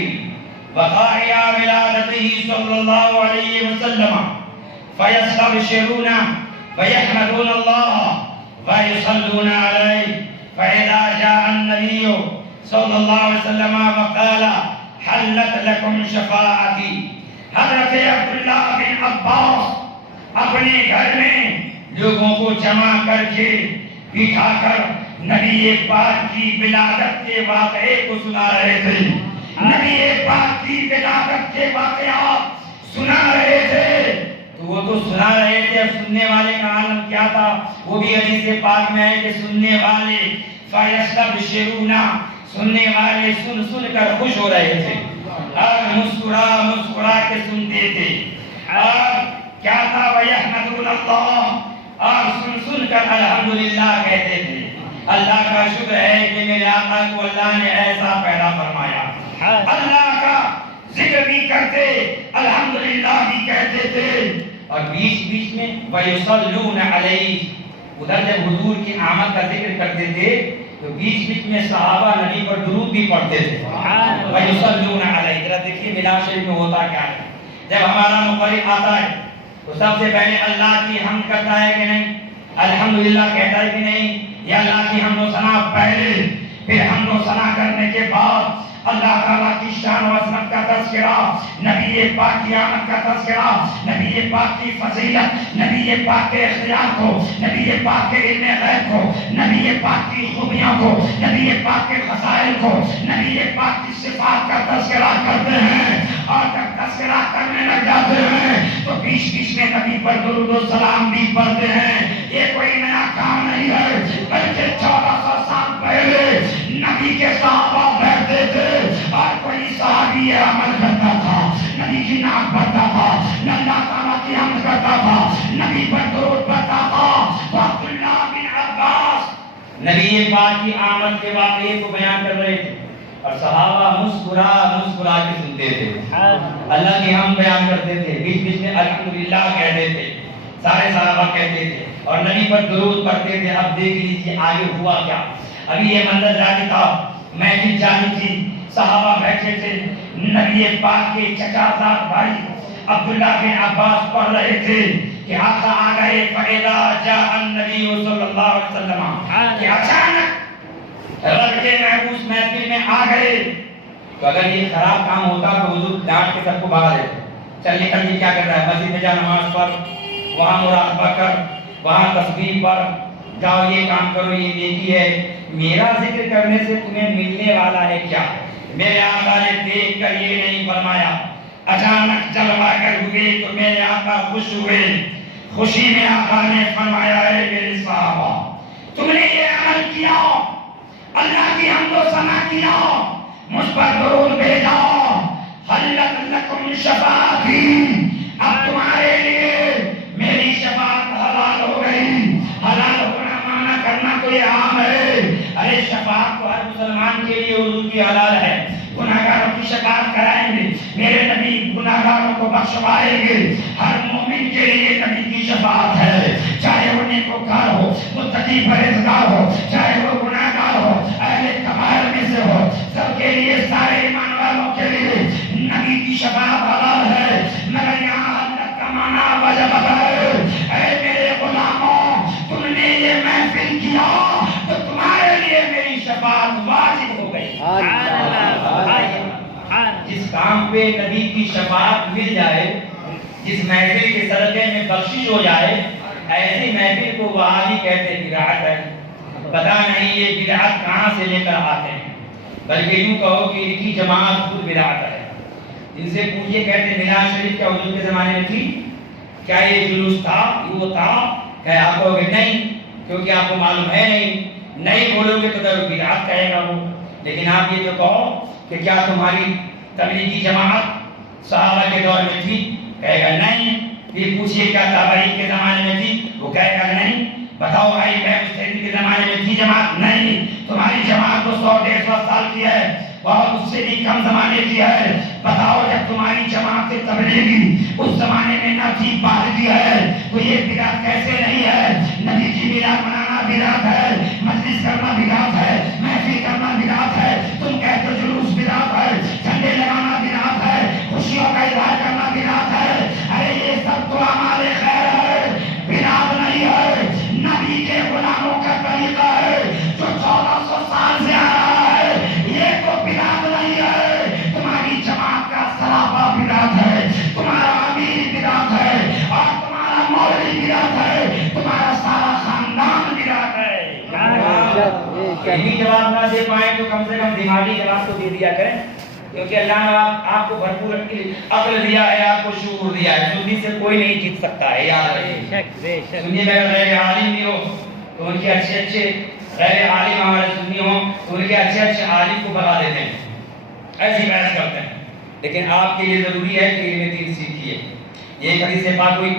وقائع ولادتہ صلی اللہ علیہ وسلم فیستبشرون ویحمدون اللہ ویصلون علیہ فإذا جاء النبی صلی اللہ علیہ وسلم وقال حلت لکم شفاعتی. حضرت عبداللہ بن عباس اپنے گھر میں لوگوں کو جمع کر کے بٹھا کر نبی پاک کی ولادت کے واقعے کو سنا رہے تھے. نبی پاک کی ولادت کے واقعات سنا رہے تھے. تو وہ تو سنا رہے تھے, اب سننے والے کا عالم کیا تھا, وہ بھی حدیث پاک میں ہے کہ سننے والے فیستبشرون, سننے والے سن سن کر خوش ہو رہے تھے اور مسکرا مسکرا کے سنتے تھے. اور کیا تھا وَيَحْمَدُونَ اللَّهَ, اور سن سن کر الحمدللہ کہتے تھے. اللہ کا شکر ہے کہ میرے آقا کو اللہ نے ایسا پیدا فرمایا. اللہ کا ذکر بھی کرتے الحمدللہ بھی کہتے تھے. اور بیچ بیچ میں وَيُصَلُّونَ عَلَيْهِ, ادھر جب حضور کی آمد کا ذکر کرتے تھے تو بیچ بیچ میں صحابہ نبی پر درود بھی پڑھتے تھے. وَيُصَلُّونَ عَلَيْهِ, ذرا دیکھیے میلاد شریف میں ہوتا کیا ہے. جب ہمارا مقرری آتا ہے تو سب سے پہلے اللہ کی حمد کرتا ہے کہ نہیں, الحمدللہ کہتا ہے کہ نہیں, یا اللہ کی حمد و ثنا پہلے, پھر حمد و ثنا کرنے کے بعد اللہ تعالیٰ کی شان و عظمت کا تذکرہ, نبی پاک کی آمد کا تذکرہ, نبی پاک کی فضیلت, نبی پاک کے اختیار کو, نبی پاک کے علم غیب کو, نبی پاک کی خوبیوں کو, نبی پاک کے خصائل کو, نبی پاک کی صفات کا تذکرہ کرتے ہیں. اور جب تذکرہ کرنے لگ جاتے ہیں تو بیچ بیچ میں نبی پر درود و سلام بھی پڑھتے ہیں. یہ کوئی نیا کام نہیں ہے, بلکہ 1400 سال پہلے نبی کے صحابہ بیٹھتے تھے اور کوئی صحابی یہ عمل کرتا تھا, نبی کی نام پڑھتا تھا, اللہ تعالیٰ کی حمد کرتا تھا, نبی پر درود پڑھتا تھا. تو عبداللہ بن عباس نبی پاک کی آمد کے واقعے کو بیان کر رہے تھے اور صحابہ مسکرا مسکرا کے سنتے تھے, اللہ کی حمد بیان کرتے تھے, بیچ بیچ میں الحمدللہ کہتے تھے, سارے صحابہ کہتے تھے اور نبی پر درود پڑھتے تھے. اب دیکھ لیجیے آگے ہوا کیا. ابھی یہ منظر جاری تھا, محفل جاری تھی, صحابہ بیٹھے تھے, نبی پاک کے چچا زاد بھائی عبداللہ بن عباس پڑھ رہے تھے کہ آقا آ گئے. فَإِذَا جَاءَ النَّبِيُّ صلی اللہ علیہ وسلم, کہ اچانک رب کے محبوس محفل میں آ گئے. تو اگر یہ خراب کام ہوتا تو حضور ڈانٹ کے سب کو بھگا دیتے, چل نکل یہ کیا کر رہا ہے, مسجد میں جا نماز پڑھ, وہاں مراقبہ کر, وہاں تسبیح پڑھ, جاؤ یہ کام کرو, یہ نیکی ہے. میرا ذکر کرنے سے تمہیں ملنے والا ہے کیا؟ میرے آقا نے دیکھ کر یہ نہیں فرمایا, اچانک جلوہ گر ہوئے تو میرے آقا خوش ہوئے. خوشی میں آقا نے فرمایا ہے میرے صحابہ, تم نے یہ عمل کیا, اللہ کی حمد و ثنا کیا, مجھ پر درود بھیجا, حلت لکم شفاعتی, اب تمہارے لیے میری شفاعت حلال ہو گئی. حلال ہونا مانا کرنا تو یہ عام ہے. ارے شفاعت تو ہر مسلمان کے لیے حضور کی حلال ہے. گناہگاروں کی شفاعت کرائیں گے, میرے نبی گناہگاروں کو بخشوائیں گے. ہر مومن کے لیے نبی کی شفاعت ہے, چاہے وہ نیکوکار ہو, متقی پرہیزگار ہو, چاہے وہ گناہگار ہو, اہل کبائر میں سے ہو, سب کے لیے, سارے ایمان والوں کے لیے نبی کی شفاعت حلال ہے. مگر یہاں حلت کا معنی وجب ہے. اے میرے غلاموں, تم نے یہ محفل کیا تو تمہارے لیے میری شفاعت واجب ہو گئی. جس کام پہ نبی کی شفاعت مل جائے، جس محفل کے صدقے میں بخشش ہو جائے، ایسی محفل کو وہابی کہتے بدعت ہے۔ پتہ نہیں یہ بدعت کہاں سے لے کر آتے ہیں، بلکہ یوں کہو کہ ان کی جماعت خود بدعت ہے۔ ان سے پوچھئے، کہتے میلاد شریف کیا حضور کے زمانے میں تھی؟ کیا یہ جلوس تھا؟ وہ تھا؟ کہ آپ کہو گے نہیں، کیونکہ آپ کو معلوم ہے نہیں بولو گے تو بدعت کہے گا وہ۔ لیکن آپ یہ تو کہو کہ کیا تمہاری تبلیغی جماعت صحابہ کے دور میں تھی؟ کہے گا نہیں۔ پھر پوچھئے کیا تابعین کے زمانے میں تھی؟ وہ کہے گا نہیں۔ بتاؤ ائمہ مجتہدین کے زمانے میں تھی جماعت؟ نہیں۔ تمہاری جماعت تو 100-150 سال کی ہے، بہت اس سے بھی کم زمانے کی ہے۔ بتاؤ جب تمہاری جماعت تبلیغی اس زمانے میں نہ تھی، بعد کی ہے، تو یہ بدعت کیسے نہیں ہے؟ نبی کی میلاد منانا بدعت ہے، مجلس کرنا بدعت ہے، محفل کرنا بدعت ہے۔ تم کہتے ہو جلوس بدعت ہے، جھنڈے لگانا بدعت ہے، خوشیوں کا اظہار کرنا بدعت ہے۔ ارے یہ سب تو اعمال خیر ہے، بدعت نہیں ہے۔ نبی کے غلاموں کا طریقہ ہے جو 1400 سال سے آ رہا ہے، یہ تو بدعت نہیں ہے۔ تمہاری جماعت کا سراپا بدعت ہے، تمہارا امیر بدعت ہے، اور تمہارا مولوی بدعت ہے، تمہارا سارا خاندان بدعت ہے۔ یہی جواب نہ دے پائے تو کم سے کم دماغی جواب تو دے دیا کریں، کیونکہ اللہ نے آپ کو بھرپور عقل دیا ہے، آپ کو شعور دیا ہے۔ سنی سے کوئی نہیں جیت سکتا ہے، یاد رکھیے۔ سنی میں اگر غیر عالم بھی ہو تو ان کے اچھے غیر عالم ہمارے سنی ہوں تو ان کے اچھے عالم کو بھگا دیتے ہیں، ایسی بحث کرتے ہیں۔ لیکن آپ کے لیے ضروری ہے کہ علم دین سیکھیے۔ یہ ایک حدیث پاک ہوئی،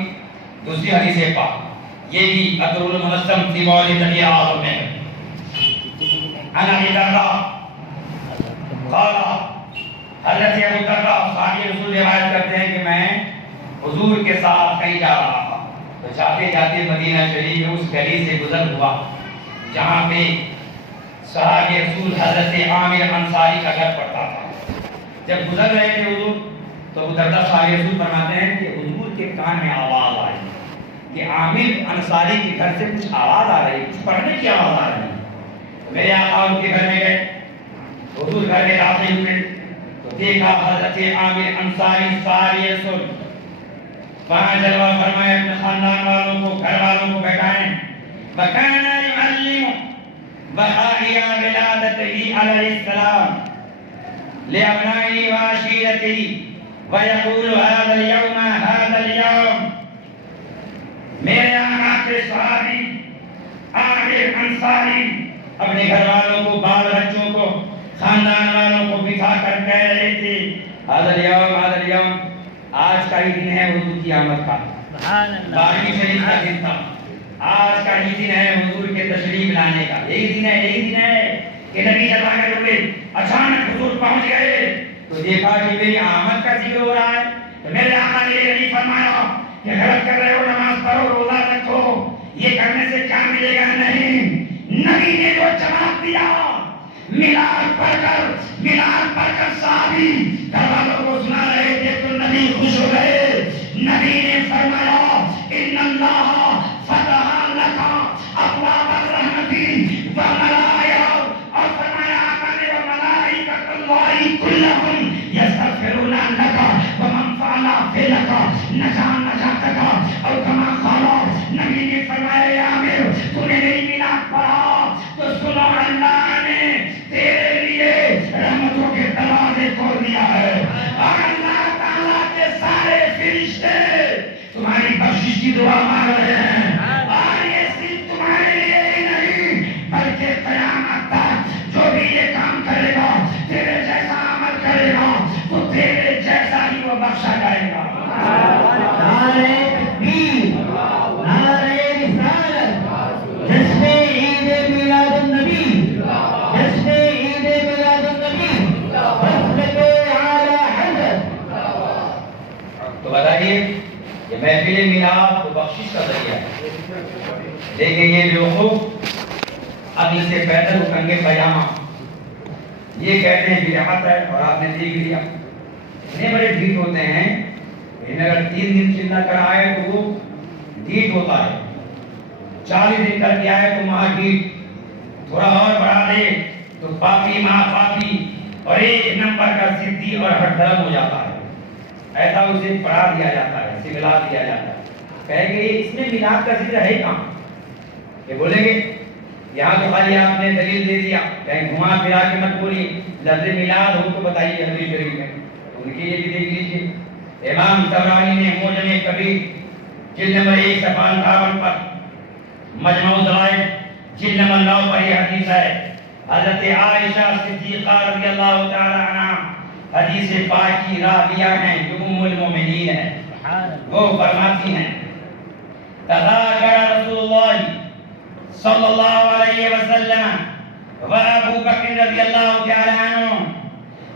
دوسری حدیث پاک یہ بھی اطول المنظم فی مولد نبی اعظم میں ہے۔ انا ابی قال حضرت ابو درداء صحابی رسول روایت کرتے ہیں کہ میں حضور کے ساتھ کہیں جا رہا تھا، تو جاتے جاتے مدینہ شریف میں اس گلی سے گزر ہوا جہاں پہ صحابی رسول حضرت عامر انصاری کا گھر پڑتا تھا۔ جب گزر رہے تھے حضور تو ابو درداء صحابی رسول فرماتے ہیں کہ حضور کے کان میں آواز آئی کہ عامر انصاری کے گھر سے کچھ آواز آ رہی، کچھ پڑھنے کی آواز آ رہی۔ میرے آقا ان کے گھر میں گئے، حضور گھر میں داخل ہوئے تو دیکھا حضرت عامر انصاری ساری رسول وہاں جلوہ فرمائے، اپنے خاندان والوں کو، گھر والوں کو بیٹھائیں۔ وَكَانَ يُعَلِّمُ بَحَائِيَ وِلَادَتِهِ عَلَيْهِ السَّلَامِ لِأَبْنَائِهِ وَعَشِيرَتِهِ وَيَقُولُ هَذَا الْيَوْمِ میرے آقا کے صحابی عامر انصاری اپنے گھر والوں کو، بال بچوں کو، خاندان والوں کو بٹھا کر کہہ رہے تھے، هذا اليوم آج کا ہی دن ہے حضور کی آمد کا، 12ویں شریف کا دن تھا، آج کا ہی دن ہے حضور کے تشریف لانے کا، یہی دن ہے کہ نبی جب آ کر ہوئے اچانک حضور پہنچ گئے تو دیکھا کہ میری آمد کا ذکر ہو رہا ہے۔ تو میرے آقا نے یہ نہیں فرمایا کہ غلط کر رہے ہو، نماز پڑھو، روزہ رکھو، یہ کرنے سے کیا ملے گا؟ نہیں، نبی نے جو جواب دیا، میلاد پڑھ کر صحابی گھر والوں کو سنا رہے تھے تو نبی خوش ہو گئے۔ نبی نے فرمایا ان اللہ فتح لک ابواب الرحمت والملائکہ، اور فرمایا آقا نے وملائکۃ اللہ کلہم یستغفرون لک ومن فعل فعلک نجاتک، اور کما قال نبی نے فرمایا یا عامر تو نے نہیں میلاد پڑھا تو سنو، اللہ نے تیرے لیے رحمتوں کے دروازے کھول دیا ہے، اور اللہ تعالیٰ کے سارے فرشتے تمہاری بخشش کی دعا مانگ رہے ہیں، اور یہ صرف تمہارے لیے ہی نہیں بلکہ قیامت تک جو بھی یہ کام کرے گا، تیرے جیسا عمل کرے گا تو تیرے جیسا ہی وہ بخشا جائے گا۔ نعرہ تکبیر، نعرہ رسالت، جشن عید میلاد النبی، جشن عید میلاد النبی، مسلک اعلی حضرت۔ تو بتائیے یہ محفل میلاد تو بخشش کا ذریعہ ہے، لیکن یہ بیوقوف عقل سے پیدل کنگے پیامہ یہ کہتے ہیں بدعت ہے، اور آپ نے دیکھ لیا اتنے بڑے ڈھیٹ ہوتے ہیں، انہیں اگر 3 دن چلا کر آئے تو وہ ڈھیٹ ہوتا ہے، 40 دن کر کے آئے تو مہا ڈھیٹ، تھوڑا اور بڑھا دے تو پاپی مہا پاپی، اور 1 نمبر کا ضدی اور ہر دھرم ہو جاتا ہے۔ ایسا اسے پڑھا دیا جاتا ہے، سکھلا دیا جاتا ہے. کہیں گے اس میں میلاد کا ذکر ہے کہاں؟ یہ بولیں گے یہاں تو خالی آپ نے دلیل دے دیا، کہیں گھما پھرا کے مت بولیے، لفظ میلاد ہو تو بتائیے حدیث شریف میں. ان کے لیے بھی دیکھ لیجیے، امام طبرانی نے معجم کبیر جلد نمبر 1 صفحہ 58 پر، مجموع الزوائد جلد نمبر 9 پر یہ حدیث ہے. حضرت عائشہ صدیقہ رضی اللہ تعالی عنہ حدیث پاک کی راویہ ہیں، جو ام المومنین ہیں. وہ فرماتی ہیں تذاکر رسول اللہ صلی اللہ علیہ وسلم و ابو بکر رضی اللہ تعالی عنہ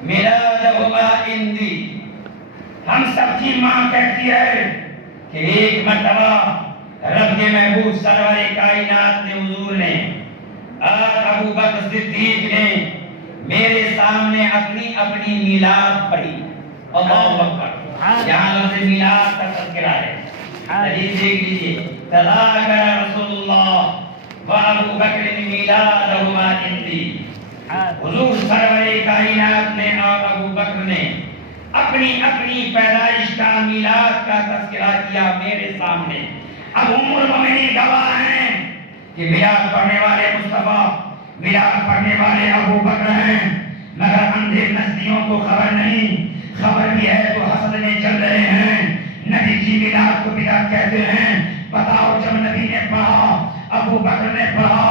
میلادہما عندی. ہم سب کی ماں کہتی ہے کہ ایک مرتبہ رب کے محبوب سرور کائنات نے حضور نے اور ابو بکر صدیق نے میرے سامنے اپنی اپنی میلاد پڑھی. اللہ اکبر. یہاں لفظ میلاد کا تذکرہ ہے. حدیث دیکھ لیجیے، تذاکر رسول اللہ و ابو بکر میلادہما عندی. حضور سرور کائنات نے اور ابو بکر نے اپنی اپنی پیدائش کا میلاد کا تذکرہ کیا میرے سامنے. اب ام المومنین گواہ ہیں کہ میلاد پڑھنے والے مصطفیٰ، میلاد پڑھنے والے ابو بکر ہیں، مگر اندھے نزدیوں کو خبر نہیں. خبر بھی ہے تو حسد میں چل رہے ہیں. نبی کی میلاد کو بدعت کہتے ہیں. بتاؤ جب نبی نے پڑھا، ابو بکر نے پڑھا،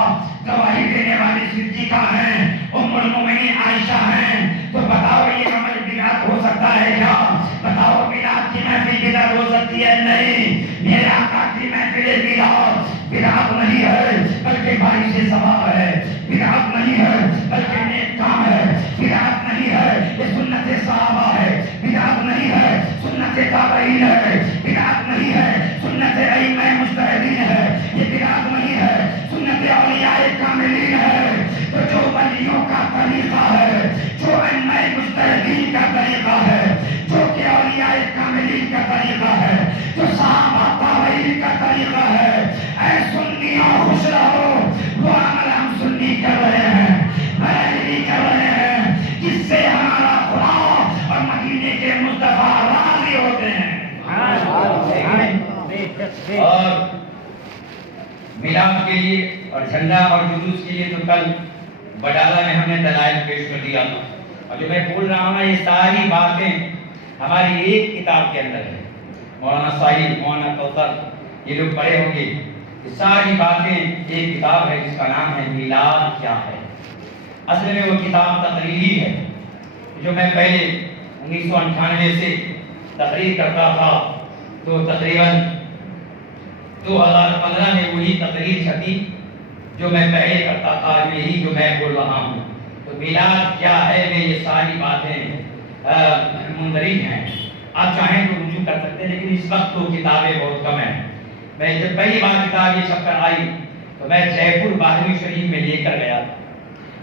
گواہی دینے والی صدیقہ ہیں، ام المومنین عائشہ ہیں، تو بتاؤ یہ عمل بدعت ہو سکتا ہے کیا؟ بتاؤ میلاد کی محفل بدعت ہو سکتی ہے؟ نہیں. میرے آقا کی محفل میلاد بدعت نہیں ہے بلکہ بھائی سے ثواب ہے. بدعت نہیں ہے بلکہ نیک کام ہے. بدعت نہیں ہے یہ سنت صحابہ ہے. بدعت نہیں ہے سنت تابعین ہے. بدعت نہیں ہے سنت ائمہ مجتہدین ہے. یہ بدعت نہیں ہے سنت اولیاء کاملین ہے. تو جو ولیوں کا طریقہ ہے، جو ائمہ مجتہدین کا طریقہ ہے، جو کہ اولیاء کاملین کا طریقہ ہے، جو صحابہ تابعین کا طریقہ ہے، اے سنیوں خوش رہو. وہ عمل ہم سنی کر رہے ہیں، بریلوی کر رہے ہیں، جس سے ہمارا خدا اور مدینے کے مصطفیٰ راضی ہوتے ہیں. اور میلاد کے لیے اور جھنڈا اور جلوس کے لیے تو کل بڈالہ میں ہم نے دلائل پیش کر دیا تھا. اور جو میں بول رہا ہوں نا، یہ ساری باتیں ہماری ایک کتاب کے اندر ہے. مولانا صاحب، مولانا کوثر، یہ لوگ پڑھے ہوں گے. یہ ساری باتیں ایک کتاب ہے جس کا نام ہے میلاد کیا ہے. اصل میں وہ کتاب تقریری ہے جو میں پہلے 1998 سے تقریر کرتا تھا. تو تقریباً 2015 میں وہی تقریر چھپی جو میں پہلے کرتا تھا، یہی جو میں بول رہا ہوں. تو میلاد کیا ہے میں یہ ساری باتیں مندرج ہیں. آپ چاہیں تو رجوع کر سکتے ہیں، لیکن اس وقت تو کتابیں بہت کم ہیں. میں جب پہلی بار کتاب یہ چھپ کر آئی تو میں جے پور باہمی شریف میں لے کر گیا.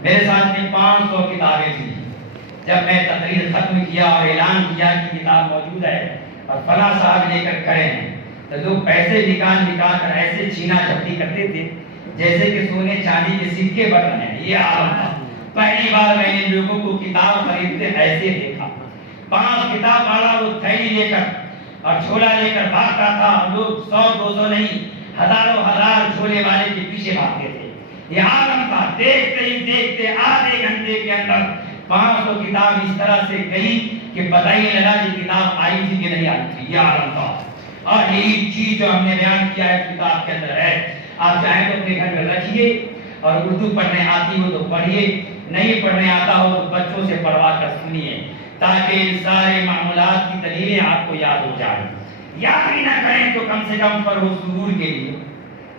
میرے ساتھ میں 500 کتابیں تھیں. جب میں تقریر ختم کیا اور اعلان کیا کہ کتاب موجود ہے اور فلاں صاحب لے کر کھڑے ہیں، تو لوگ پیسے نکال کر ایسے چھینا جھپٹی کرتے تھے جیسے کہ سونے چاندی کے سکے بن رہے ہیں. یہ عالم تھا. پہلی بار میں نے لوگوں کو کتاب خریدتے ایسے دیکھا. 5 کتاب والا وہ تھیلی لے کر اور جھولا لے کر بھاگتا تھا. لوگ 100-200 نہیں، ہزاروں ہزار جھولے والے کے پیچھے بھاگتے تھے. یہ عالم تھا. دیکھتے ہی دیکھتے آدھے گھنٹے کے اندر 500 کتاب اس طرح سے گئی کہ پتہ ہی لگا کہ کتاب آئی تھی کہ نہیں آئی تھی. یہ عالم تھا. اور یہی چیز جو ہم نے بیان کیا ہے کتاب کے اندر ہے. آپ چاہیں تو اپنے گھر میں رکھیے، اور اردو پڑھنے آتی ہو تو پڑھیے، نہیں پڑھنے آتا ہو تو بچوں سے پڑھوا کر سنیے، تاکہ ان سارے معمولات کی دلیلیں آپ کو یاد ہو جائیں. یاد بھی نہ کریں تو کم سے کم پر وہ سرور کے لیے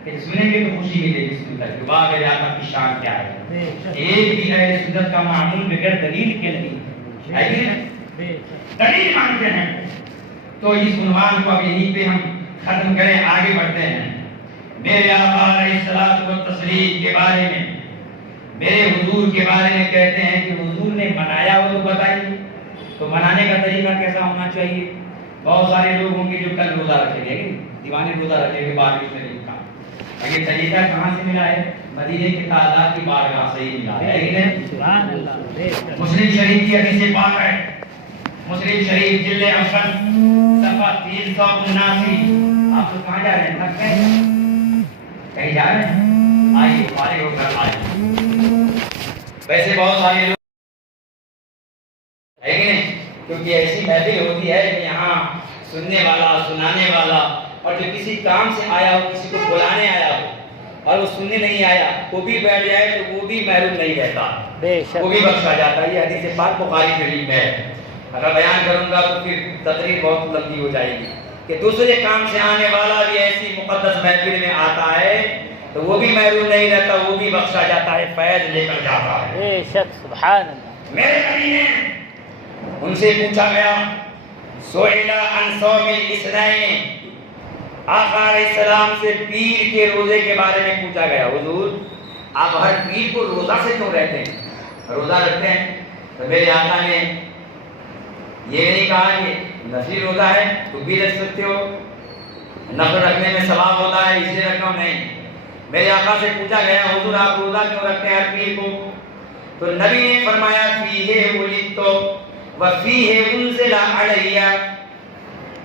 کہ سنیں گے تو خوشی ملے گی. سن کر واہ میرے آقا کی شان کیا ہے. ایک بھی اہل سنت کا معمول بغیر دلیل کے نہیں ہے. دلیل مانگتے ہیں. تو اس عنوان کو اب یہیں پہ ہم ختم کریں، آگے بڑھتے ہیں. میرے آقا علیہ الصلوۃ والتسلیم کے بارے میں، میرے حضور کے بارے میں کہتے ہیں کہ حضور نے منایا ہو تو بتائیے. تو منانے کا طریقہ کیسا ہونا چاہیے؟ بہت سارے لوگ ہوں گے جو کل روزہ رکھیں گے، دیوانے روزہ رکھیں گے بارش شریف کا. یہ طریقہ کہاں سے ملا ہے؟ مدینے کے تعداد کی بارگاہ سے ہی ملا ہے. مسلم شریف کی حدیث پاک ہے، مسلم شریف جلد اول صفحہ 379. آپ لوگ کہاں جا رہے ہیں؟ تھک گئے؟ کہیں جا رہے ہیں؟ آئیے فارغ ہو کر آئیے. ویسے بہت سارے لوگ ہے کہ نہیں، کیونکہ ایسی محفل ہوتی ہے کہ یہاں سننے والا، سنانے والا، اور جو کسی کام سے آیا ہو، کسی کو بلانے آیا ہو اور وہ سننے نہیں آیا، وہ بھی بیٹھ جائے تو وہ بھی محروم نہیں رہتا، وہ بھی بخشا جاتا ہے. یہ حدیث پاک بخاری شریف میں ہے. اگر بیان کروں گا تو پھر تقریر بہت لمبی ہو جائے گی کہ دوسرے کام سے آنے والا بھی ایسی مقدس محفل میں آتا ہے تو وہ بھی محروم نہیں رہتا، وہ بھی بخشا جاتا ہے، فیض لے کر جاتا ہے. بے شک سبحان اللہ. میرے نبی نے ان سے پوچھا گیا، سئل عن صوم الاثنین، آقا علیہ السلام سے پیر کے روزے کے بارے میں پوچھا گیا. حضور آپ ہر پیر کو روزہ سے کیوں رہتے ہیں، روزہ رکھتے ہیں؟ تو میرے آقا نے یہ نہیں کہا کہ نفلی روزہ ہے تو بھی رکھ سکتے ہو، نفل رکھنے میں ثواب ہوتا ہے اس لیے رکھو، نہیں. میرے آقا سے پوچھا گیا حضور آپ روزہ کیوں رکھتے ہیں ہر پیر کو؟ تو نبی نے فرمایا فیہ ولدت وفیہ انزل علی،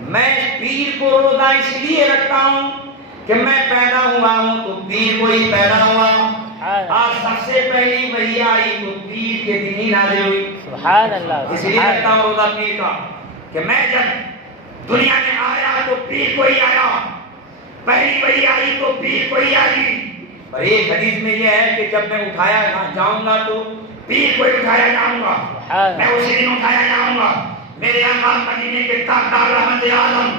میں پیر کو روزہ اس لیے رکھتا ہوں کہ میں پیدا ہوا ہوں تو پیر کو ہی پیدا ہوا، اور سب سے پہلی وحی آئی تو پیر کے دن ہی نازل ہوئی. سبحان اللہ. اس لیے رکھتا ہوں روزہ پیر کا کہ میں جب دنیا میں آیا تو پیر کو ہی آیا، پہلی وحی آئی تو پیر کو ہی آئی. اور ایک حدیث میں یہ ہے کہ جب میں اٹھایا جاؤں گا تو پیر کو ہی اٹھایا جاؤں گا، میں اسی دن اٹھایا جاؤں گا. میرے آقا مدینے کے تاجدار رحمت عالم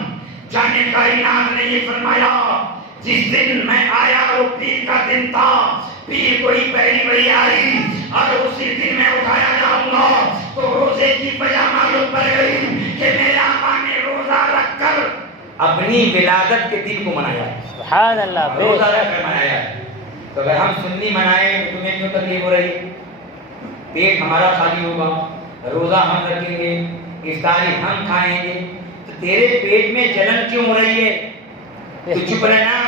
جانے کائنات نے یہ فرمایا جس دن میں آیا وہ پیر کا دن تھا، پیر کو ہی پہلی وحی آئی اور اسی دن میں اٹھایا جاؤں گا. تو روزے کی وجہ معلوم پڑ گئی کہ میرے آقا نے روزہ رکھ کر اپنی ولادت کے دن کو منایا. سبحان اللہ. روزہ رکھ کر منایا. تو اگر ہم سنی منائیں تو تمہیں کیوں تکلیف ہو رہی؟ پیٹ ہمارا خالی ہوگا، روزہ ہم رکھیں گے، افطاری ہم کھائیں گے، تو تیرے پیٹ میں جلن کیوں ہو رہی ہے؟ تو چپ رہنا،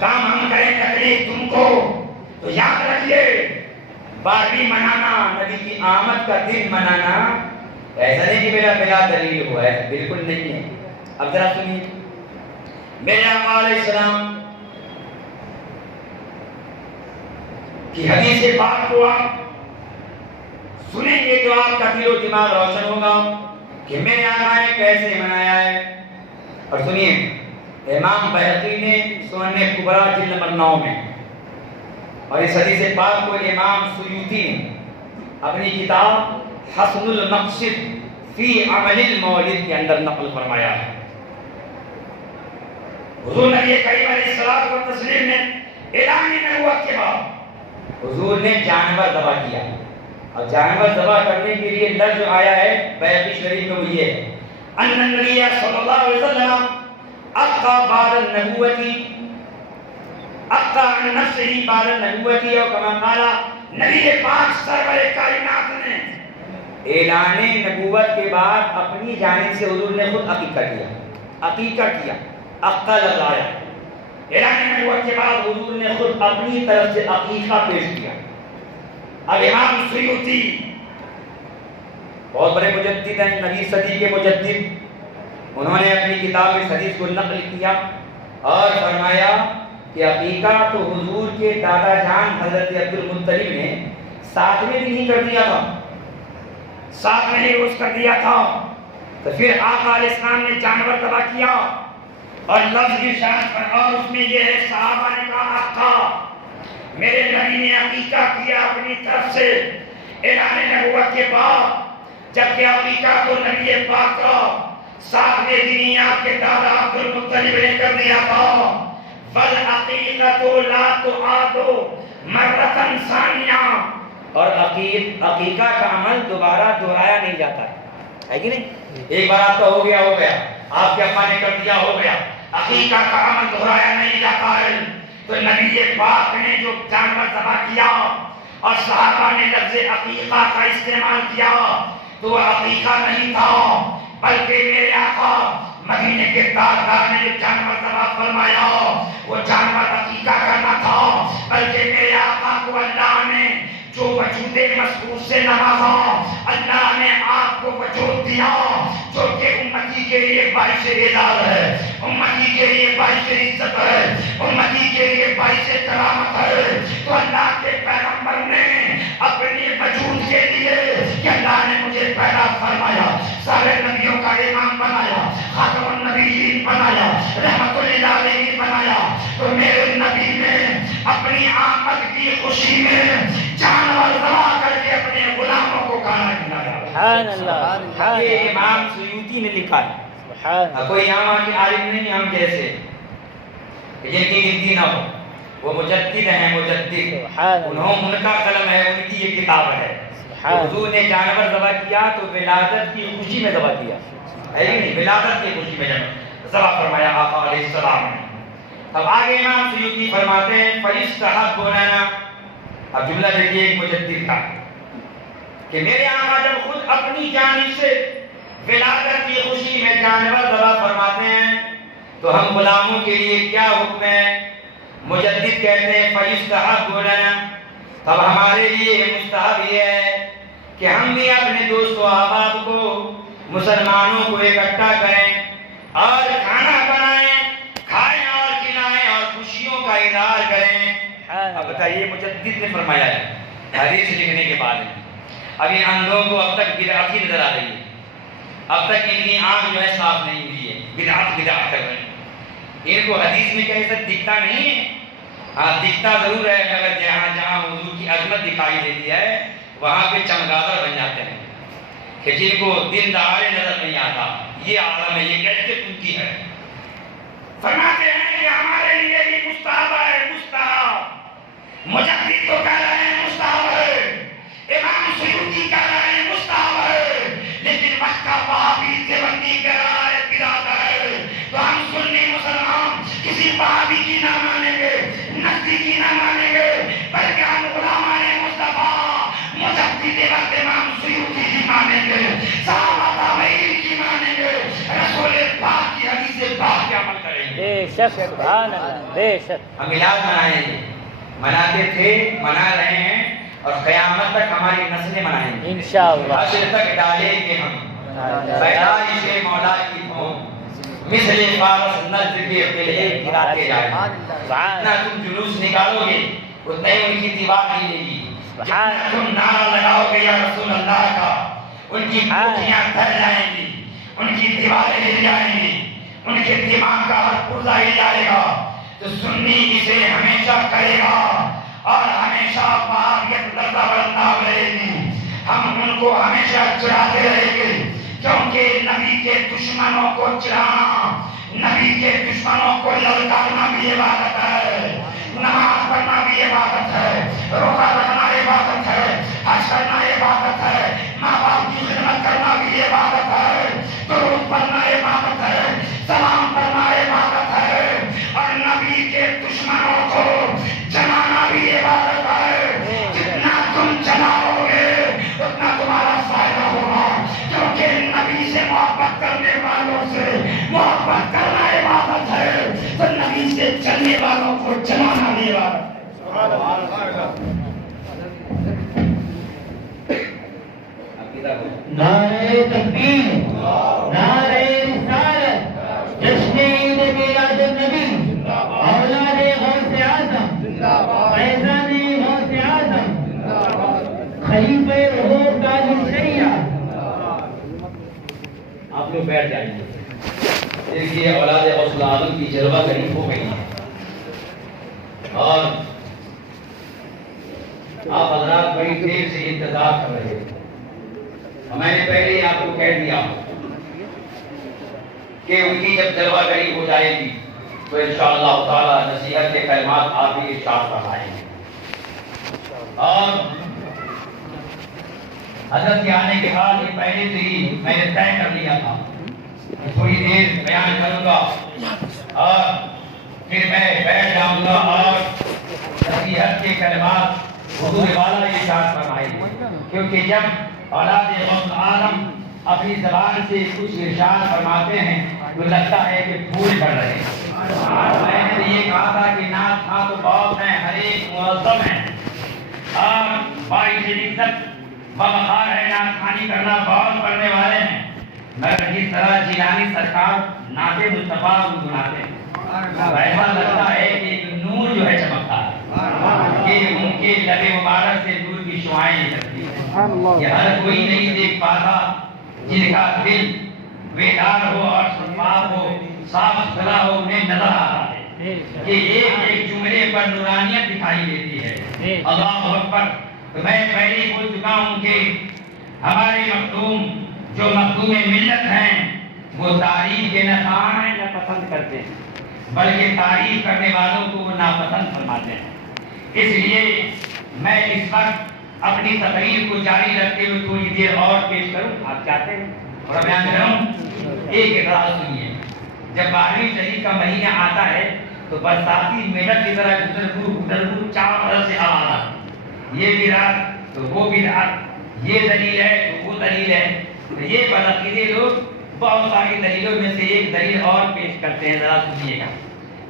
کام ہم کریں تکلیف تم کو. تو یاد رکھیے 12ویں منانا، نبی کی آمد کا دن منانا ایسا نہیں کہ میرا بلا دلیل ہوا ہے، بالکل نہیں ہے. اب ذرا سنیے میرے آقا علیہ السلام کی حدیث پاک کو آپ سنیں گے تو آپ کا دل و دماغ روشن ہوگا کہ میرے آقا نے کیسے منایا ہے. اور سنیے امام بہقی نے سنن کبریٰ جلد نمبر 9 میں، اور اس حدیث پاک کو امام سیوطی نے اپنی کتاب حسن المقصد فی عمل المولد کے اندر نقل فرمایا ہے. حضور نبی کریم علیہ الصلوۃ والتسلیم نے اعلان نبوت کے بعد حضور نے جانور ذبح کیا. اور جانور ذبح کرنے کے لیے لفظ آیا ہے بہقی شریف میں، وہ یہ ہے ان النبی صلی اللہ علیہ وسلم اقا بعد النبوتی، اقا عن نفسه بعد النبوتی، اور کما قال نبی پاک سرور کائنات نے اعلان نبوت کے بعد اپنی جانب سے حضور نے خود عقیقہ کیا. عقیقہ کیا، عقہ لگایا. اعلان نبوت کے بعد حضور نے خود اپنی طرف سے عقیقہ پیش کیا. اب امام سیوطی بہت بڑے مجدد ہیں، نویں صدی کے مجدد، انہوں نے اپنی کتاب میں اس حدیث کو نقل کیا اور فرمایا کہ عقیقہ تو حضور کے دادا جان حضرت عبد المطلب نے 7ویں دن ہی کر دیا تھا، 7ویں روز کر دیا تھا. تو پھر آقا علیہ السلام نے جانور ذبح کیا اور لفظ ارشاد پر، اور اس میں یہ ہے صحابہ نے کہا آقا میرے نبی نے عقیقہ کیا اپنی طرف سے اعلان نبوت کے بعد، جبکہ عقیقہ تو نبی پاک کا 7ویں دن ہی آپ کے دادا عبد المطلب نے کر دیا تھا. فالعقیقۃ لا تعاد مرۃ ثانیہ، اور عقیقہ کا عمل دوبارہ دہرایا نہیں جاتا ہے کہ نہیں؟ ایک بار آپ کا ہو گیا ہو گیا، آپ کے ابا نے کر دیا ہو گیا. عقیقہ کا عمل دہرایا نہیں جاتا ہے. تو نبی پاک نے جو جانور ذبح کیا اور صحابہ نے لفظ عقیقہ کا استعمال کیا تو وہ عقیقہ نہیں تھا، بلکہ میرے آقا مدینے کے تاجدار نے جو جانور ذبح فرمایا وہ جانور عقیقہ کا نہ تھا، بلکہ میرے آقا کو اللہ نے جو وجود مسعود سے نوازا، اللہ نے آپ کو وجود دیا جو کہ امتی کے لیے باعث اعزاز ہے، امتی کے لیے باعث عزت ہے، امتی کے لیے باعث کرامت ہے۔ تو اللہ کے پیغمبر نے اپنے وجود کے لیے کہ اللہ نے مجھے پیدا فرمایا، سارے نبیوں کا امام بنایا، خاتم النبیین بنایا، رحمت للعالمین بنایا، تو میرے نبی نے اپنی آمد کی خوشی میں جانور ذبح کر کے اپنے غلاموں کو کھانا کھلایا۔ سبحان اللہ، سبحان یہ اللہ، امام سیوطی نے لکھا ہے۔ سبحان اللہ۔ کوئی یہاں کے عالم نہیں ہم جیسے کہ جن کی گنتی نہ ہو، وہ مجدد ہیں، مجدد، سبحان اللہ، ان کا قلم ہے، ان کی یہ کتاب ہے۔ سبحان اللہ۔ حضور نے جانور ذبح کیا تو ولادت کی خوشی میں ذبح کیا ہے کہ نہیں؟ ولادت کی خوشی میں ذبح فرمایا آقا علیہ السلام نے۔ اب آگے امام سیوطی فرماتے ہیں فَيُسْتَحَبُّ لَنَا، اب جملہ دیکھیے ایک مجدد کا کہ میرے آقا جب خود اپنی جانب سے ولادت کی خوشی میں جانور ذبح فرماتے ہیں تو ہم غلاموں کے لیے کیا حکم ہے؟ مجدد کہتے ہیں فَيُسْتَحَبُّ لَنَا، اب ہمارے لیے مستحب یہ ہے کہ ہم بھی اپنے دوست و احباب کو، مسلمانوں کو اکٹھا کریں اور کھانا بنائیں، کھائیں اور کھلائیں اور خوشیوں کا اظہار کریں۔ اب بتائیے مجدد نے فرمایا ہے حدیث لکھنے کے بعد اب ان اندھوں کو اب تک بدعت ہی نظر آ رہی ہے، اب تک ان کی آنکھ جو ہے صاف نہیں ہوئی ہے، بدعت بدعت کر رہے ہیں۔ ان کو حدیث میں کہیں سے دکھتا نہیں ہے، ہاں دکھتا ضرور ہے، مگر جہاں جہاں حضور کی عظمت دکھائی دیتی ہے وہاں پہ چمگادڑ بن جاتے ہیں کہ جن کو دن دہاڑے نظر نہیں آتا۔ یہ عالم ہے، یہ کیسے ان کی ہے۔ فرماتے ہیں کہ ہمارے لیے بھی مستحب ہے، مستحب۔ مجدد تو کہہ رہے ہیں مستحب ہے، امام سیوطی کہہ رہے ہیں مستحب ہے، لیکن مکہ وہابی دیوبندی کہہ رہا ہے بدعت ہے۔ تو ہم سنی مسلمان کسی وہابی کی نہ مانیں گے، نقدی کی نہ مانیں گے، بلکہ ہم غلامان مصطفیٰ مجدد وقت امام سیوطی کی مانیں گے، صحابہ تابعین کی مانیں گے، رسول پاک کی حدیث پاک پہ عمل کریں گے۔ بے شک، سبحان اللہ، بے شک۔ ہم میلاد منائیں گے، مناتے تھے، منا رہے ہیں اور قیامت تک ہماری نسلیں منائیں گے، انشاءاللہ، حشر تک ڈالیں گے ہم پیدائش مولا کی دھوم، مثل فارس نجد کے قلعے گراتے جائیں۔ جتنا تم جلوس نکالو گے اتنا ہی ان کی دیوار ہلے گی، جتنا تم نعرہ لگاؤ گے یا رسول اللہ کا ان کی کوٹھیاں تھر جائیں گی، ان کی دیواریں ہل جائیں گی، ان کے دماغ کا ہر پرزہ ہل جائے گا۔ تو سنی اسے ہمیشہ کرے گا اور ہمیشہ باغیت لذا برتاو رہے گی، ہم ان کو ہمیشہ چڑھاتے رہیں گے، کیونکہ نبی کے دشمنوں کو چڑھانا، نبی کے دشمنوں کو للکارنا بھی عبادت ہے، نماز پڑھنا بھی عبادت ہے، روزہ رکھنا عبادت ہے، حج کرنا عبادت ہے، ماں باپ کی خدمت کرنا بھی عبادت ہے، درود پڑھنا عبادت ہے، سلام پڑھنا عبادت ہے، اور نبی کے دشمنوں کو جلانا بھی عبادت ہے۔ جتنا تم جلاؤ گے اتنا تمہارا فائدہ ہوگا، کیونکہ نبی سے محبت کرنے والوں سے محبت کرنا عبادت ہے، تو نبی سے چلنے والوں کو جلانا بھی عبادت ہے۔ نعرہ تکبیر، نعرہ رسالت، جشن عید میلاد النبی، اولاد غوث اعظم، فیضان غوث اعظم، خلیفہ روح تاج الشریعہ۔ آپ لوگ بیٹھ جائیں گے، دیکھیے اولاد غوث اعظم کی جلوہ گری ہو گئی ہے اور آپ حضرات بڑی دیر سے انتظار کر رہے ہیں۔ میں نے پہلے ہی آپ کو کہہ دیا کہ ان کی جب جلوہ گری ہو جائے گی تو انشاءاللہ تعالی نصیحت کے کلمات آپ بھی ارشاد فرمائیں گے، اور حضرت کے آنے کے بعد یہ پہلے سے ہی میں نے طے کر لیا تھا کہ تھوڑی دیر بیان کروں گا اور پھر میں بیٹھ جاؤں گا اور نصیحت کے کلمات حضور والا ارشاد فرمائیں گے، کیونکہ جب اولاد غوث اعظم اپنی زبان سے کچھ ارشاد فرماتے ہیں تو لگتا ہے کہ پھول پڑ رہے ہیں۔ میں نے یہ کہا تھا کہ نعت خواں تو بہت ہیں، ہر ایک معظم ہے، اور باری سے عزت وقار ہے، نعت کرنا بہت پڑھنے والے ہیں، مگر جس طرح جیلانی سرکار نعت مصطفیٰ گنگناتے ہیں ایسا لگتا ہے کہ نور جو ہے چمکتا ہے، کہ ان کے لب مبارک سے نور کی شعائیں نکلتی ہیں۔ یہ ہر کوئی نہیں دیکھ پاتا جن کا دل بیدار ہو اور شفاف ہو، صاف ستھرا ہو، انہیں نظر آتا ہے کہ ایک ایک جملے پر نورانیت دکھائی دیتی ہے۔ اللہ اکبر۔ تو میں پہلے ہی بول چکا ہوں کہ ہمارے مخدوم جو مخدوم ملت ہیں وہ تعریف کے نہ خواہاں ہیں نہ پسند کرتے ہیں، بلکہ تعریف کرنے والوں کو وہ ناپسند فرماتے ہیں۔ اس لیے میں اس وقت اپنی تقریر کو جاری رکھتے ہوئے تھوڑی دیر اور پیش کروں، آپ چاہتے ہیں تھوڑا بیان کروں؟ ایک اقرار سنیے۔ جب 12ویں شریف کا مہینہ آتا ہے تو برساتی میڈک کی طرح گزرگو چاروں طرف سے آواز آتی ہے، یہ بھی رات تو وہ بھی رات، یہ دلیل ہے تو وہ دلیل ہے۔ تو یہ بدعقیدے لوگ بہت ساری دلیلوں میں سے ایک دلیل اور پیش کرتے ہیں، ذرا سنیے گا۔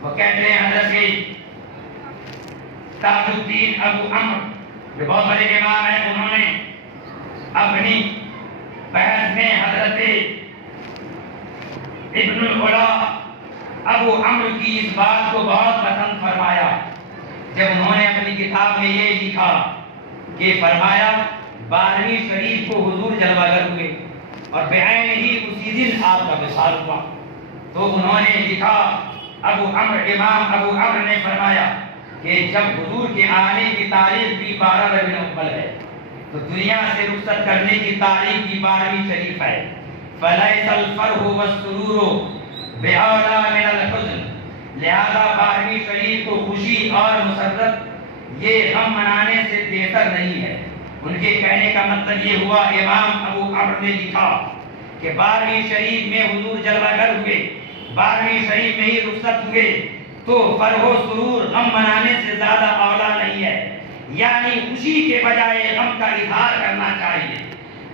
وہ کہتے ہیں حضرت تاج الدین ابو عمرو جو بہت بڑے امام ہیں، انہوں نے اپنی بحث میں حضرت ابن العلا ابو عمرو کی اس بات کو بہت پسند فرمایا جب انہوں نے اپنی کتاب میں یہ لکھا کہ فرمایا 12ویں شریف کو حضور جلوہ گر ہوئے اور بعین ہی اسی دن آپ کا وصال ہوا۔ تو انہوں نے لکھا، امام ابو عمرو نے فرمایا کہ جب حضور کے آنے کی تاریخ بھی 12 ربیع الاول ہے تو دنیا سے رخصت کرنے کی تاریخ بھی 12ویں شریف ہے۔ فلیس الفرح والسرور بأولی من الحزن، لہذا 12ویں شریف کو خوشی اور مسرت یہ غم منانے سے بہتر نہیں ہے۔ ان کے کہنے کا مطلب یہ ہوا، امام ابو عمرو نے لکھا کہ 12ویں شریف میں حضور جلوہ گر ہوئے، 12ویں شریف میں ہی رخصت ہوئے، تو فرح و سرور غم منانے سے زیادہ اولا نہیں ہے، یعنی خوشی کے بجائے غم کا اظہار کرنا چاہیے۔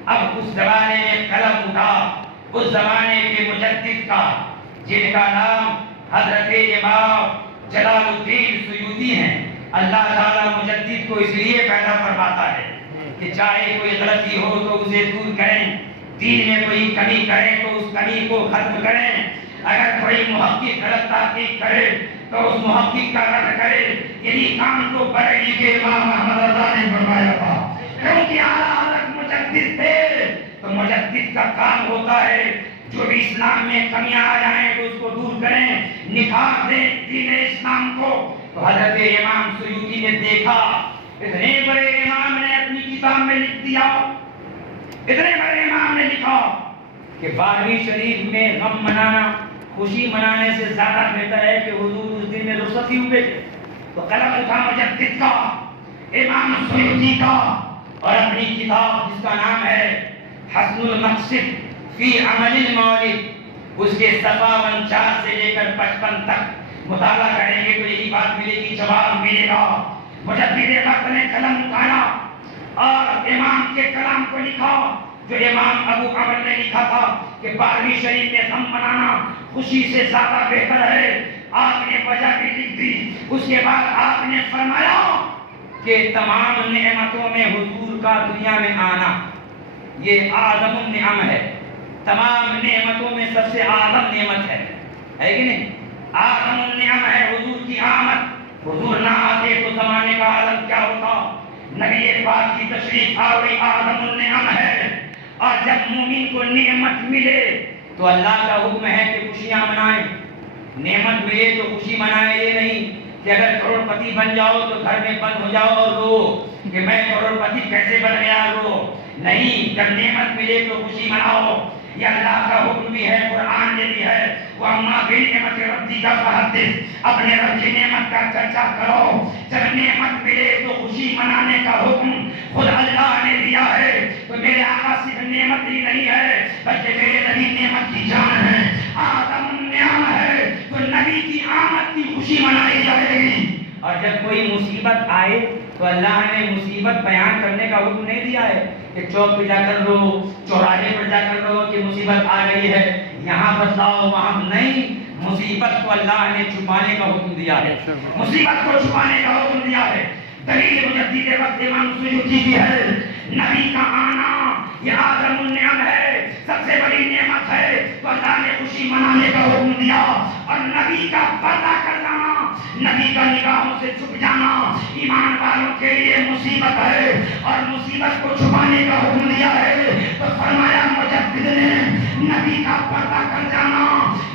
اب اس زمانے میں قلم اٹھا اس زمانے کے مجدد کا، جن کا نام حضرت امام جلال الدین سیوطی ہیں۔ اللہ تعالیٰ مجدد کو اس لیے پیدا فرماتا ہے کہ چاہے کوئی غلطی ہو تو اسے دور کریں، دین میں کوئی کمی کریں تو اس کمی کو ختم کریں، اگر کوئی محقق غلط تحقیق کرے تو اس محقق کا رد کرے۔ یہی کام تو بریلی کے امام احمد رضا نے فرمایا تھا، کیونکہ اعلیٰ حضرت مجدد تھے۔ تو مجدد کا کام ہوتا ہے جو بھی اسلام میں کمیاں آ جائیں تو اس کو دور کریں، نکھار دیں دین اسلام کو۔ تو حضرت امام سیوطی نے دیکھا اتنے بڑے امام نے اپنی کتاب میں لکھ دیا، اتنے بڑے امام نے لکھا کہ 12ویں شریف میں غم منانا خوشی منانے سے زیادہ بہتر ہے کہ حضور اس دن میں رخصت ہی ہوئے تھے۔ تو قلم اٹھا مجدد کا، امام سیوطی کا، اور اپنی کتاب جس کا نام ہے حسن المقصد فی عمل المولد، اس کے صفحہ 49 سے لے کر 55 تک مطالعہ کریں گے تو یہی بات ملے گی، جواب ملے گا۔ مجدد وقت نے قلم اٹھایا اور امام کے کلام کو لکھا جو امام ابو عمرو نے لکھا تھا کہ 12ویں شریف میں غم منانا خوشی سے زیادہ بہتر ہے۔ آپ نے وجہ بھی لکھ دی۔ اس کے بعد آپ نے فرمایا کہ تمام نعمتوں میں حضور کا دنیا میں آنا یہ اعظم النعم ہے، تمام نعمتوں میں سب سے اعظم نعمت ہے کہ نہیں؟ اعظم النعم ہے حضور کی آمد۔ حضور نہ آتے تو زمانے کا عالم کیا ہوتا؟ نبی پاک کی تشریف آوری اعظم النعم ہے، اور جب مومن کو نعمت ملے تو اللہ کا حکم ہے کہ خوشیاں منائیں۔ نعمت ملے تو خوشی منائیں، یہ نہیں کہ اگر کروڑ پتی بن جاؤ تو گھر میں بند ہو جاؤ اور رو کہ میں کروڑ پتی کیسے بن گیا، رو نہیں۔ جب نعمت ملے تو خوشی مناؤ، یہ اللہ کا حکم بھی ہے، قرآن میں بھی ہے۔ وَأَمَّا بِنِعْمَةِ رَبِّكَ فَحَدِّثْ، اپنے رب کی نعمت کا چرچا کرو۔ جب نعمت ملے تو خوشی منانے کا حکم خود اللہ نے دیا ہے۔ تو میرے آقا صرف نعمت ہی نہیں ہے بلکہ میرے نبی نعمت کی جان ہے، اعظم النعم ہے۔ تو نبی کی آمد کی خوشی منائی جائے گی۔ اور جب کوئی مصیبت آئے تو اللہ نے مصیبت بیان کرنے کا حکم نہیں دیا ہے کہ چوک پہ جا کر رو، چوراہے پر جا کر رو کہ مصیبت آ گئی ہے، یہاں بتلاؤ وہاں نہیں۔ مصیبت کو اللہ نے چھپانے کا حکم دیا ہے، مصیبت کو چھپانے کا حکم دیا ہے۔ دلیل مجدد وقت امام سیوطی کی ہے، نبی کا آنا یہ اعظم النعم ہے، سب سے بڑی نعمت ہے، تو اللہ نے خوشی منانے کا حکم دیا، اور نبی کا پردہ کر جانا، نبی کا نگاہوں سے چھپ جانا ایمان والوں کے لیے مصیبت ہے، اور مصیبت کو چھپانے کا حکم دیا ہے، تو فرمایا مجدد نے نبی کا پردہ کر جانا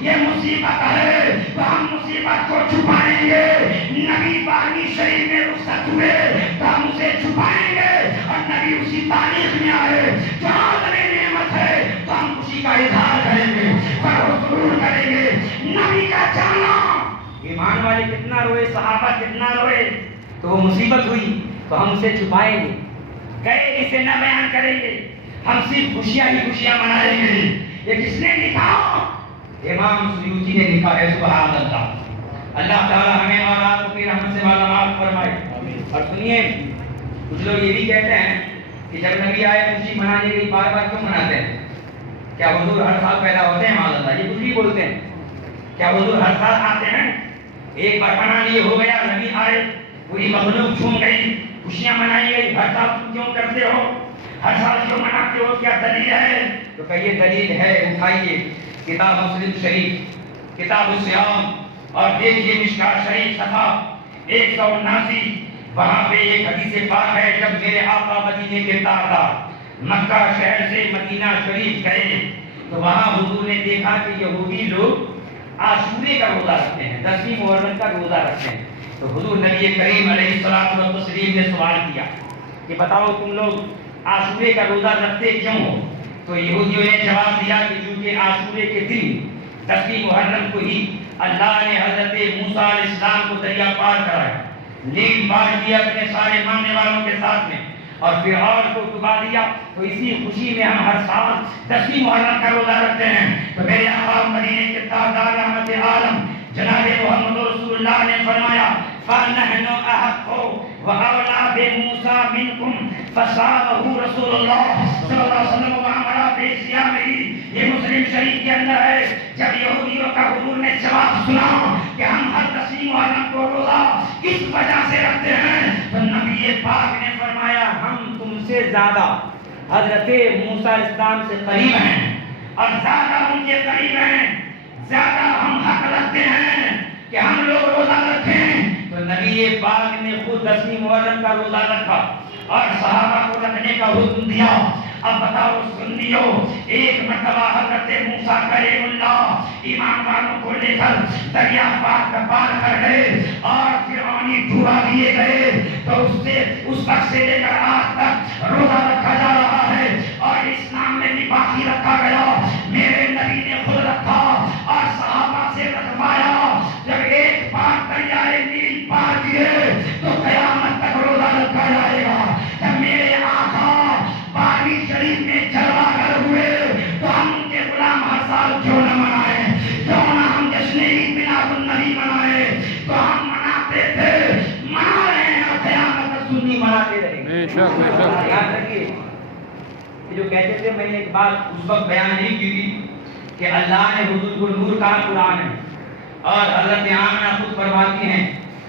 یہ مصیبت ہے، تو ہم مصیبت کو چھپائیں گے، نبی 12ویں شریف میں رخصت ہوئے تو ہم اسے چھپائیں گے، اور نبی اسی تاریخ میں آئے جو عالم نعمت ہے تو ہم خوشی کا اظہار کریں گے، فخر و سرور کریں گے، نبی کا جانا۔ ایمان والے کتنا روئے، صحابہ کتنا روئے، تو وہ مصیبت ہوئی تو ہم اسے چھپائیں گے، گئے اسے نہ بیان کریں گے، ہم صرف خوشیاں ہی خوشیاں منائیں گے۔ یہ کس نے لکھا؟ امام سیوطی نے لکھا ہے، سبحان اللہ۔ اللہ تعالیٰ ہمیں اور آپ کو رحمت سے مالا مال فرمائے۔ اور سنیے، کچھ لوگ یہ بھی کہتے ہیں کہ جب نبی آئے خوشی منانے کے لیے بار بار کیوں مناتے ہیں؟ کیا حضور ہر سال پیدا ہوتے ہیں؟ معاذ اللہ، یہ کچھ بھی بولتے ہیں۔ کیا حضور ہر سال آتے ہیں؟ ایک بار منا لیے ہو گیا، نبی آئے پوری مخلوق جھوم گئی، خوشیاں منائی گئی، ہر سال تم کیوں کرتے ہو، ہر سال کیوں مناتے ہو، کیا دلیل ہے؟ تو کہیے دلیل ہے، اٹھائیے کتاب مسلم شریف کتاب الصیام اور دیکھیے مشکات شریف صفحہ 179، وہاں پہ ایک حدیث پاک ہے، جب میرے آقا مدینے کے تاجدار مکہ شہر سے مدینہ شریف گئے تو وہاں حضور نے دیکھا کہ یہودی لوگ عاشورے کا روزہ رکھتے ہیں، 10ویں محرم کا روزہ رکھتے ہیں۔ تو حضور نبی کریم علیہ الصلوۃ والتسلیم نے سوال کیا کہ بتاؤ تم لوگ عاشورے کا روزہ رکھتے کیوں ہو؟ تو یہودیوں نے جواب دیا کہ چونکہ عاشورے کے دن 10ویں محرم کو ہی اللہ نے حضرت موسیٰ علیہ السلام کو دریا پار کرایا، نیل پار کیا اپنے سارے ماننے والوں کے ساتھ میں، اور فرعون کو ڈبا دیا، تو اسی خوشی میں ہم ہر سال 10ویں محرم کا روزہ رکھتے ہیں۔ تو میرے آقا مدینے کے تاجدار رحمت عالم جناب محمد رسول اللہ نے فرمایا فَنَحْنُ أَحَقُّ وَأَوْلَىٰ بِمُوسَىٰ مِنْكُمْ فَصَامَهُ رسول اللہ صلی اللہ علیہ وسلم وَأَمَرَ بِصِيَامِهِ۔ یہ مسلم شریف کے اندر ہے، جب یہودیوں کا حضور نے جواب سنا کہ ہم ہر 10ویں محرم کو روزہ کس وجہ سے رکھتے ہیں، تو نبی پاک نے فرمایا ہم تم سے زیادہ حضرت موسیٰ علیہ السلام سے قریب ہیں، اور زیادہ ان کے قریب ہیں، زیادہ ہم حق رکھتے ہیں کہ ہم لوگ روزہ رکھیں۔ تو نبی پاک نے خود 10ویں محرم کا روزہ رکھا اور صحابہ کو رکھنے کا حکم دیا۔ اب بتاؤ سنیو، ایک مرتبہ حضرت موسیٰ کلیم اللہ ایمان والوں کو لے کر دریا پاک پار کر گئے اور فرعونی ڈوبا دیے گئے، تو اس وقت سے لے کر آج تک روزہ رکھا جا رہا ہے، اور اسلام میں بھی باقی رکھا گیا۔ میرے نبی نے خود رکھا اور صحابہ سے رکھوایا۔ جب ایک بار دریائے نیل پار کیے تو قیامت تک روزہ رکھا جائے گا۔ جب میرے آقا 12ویں شریف میں جلوہ گر ہوئے تو ہم ان کے غلام ہر سال کیوں نہ منائیں، کیوں نہ ہم جشن عید میلاد النبی منائیں، تو ہم مناتے تھے، منا رہے ہیں، اور قیامت تک سنی مناتے رہیں گے۔ یاد رکھیے جو کہتے تھے، میں نے ایک بات اس وقت بیان نہیں کی تھی کہ اللہ نے حضور کو نور کہا قرآن ہے، اور حضرت آمنہ خود فرماتی ہیں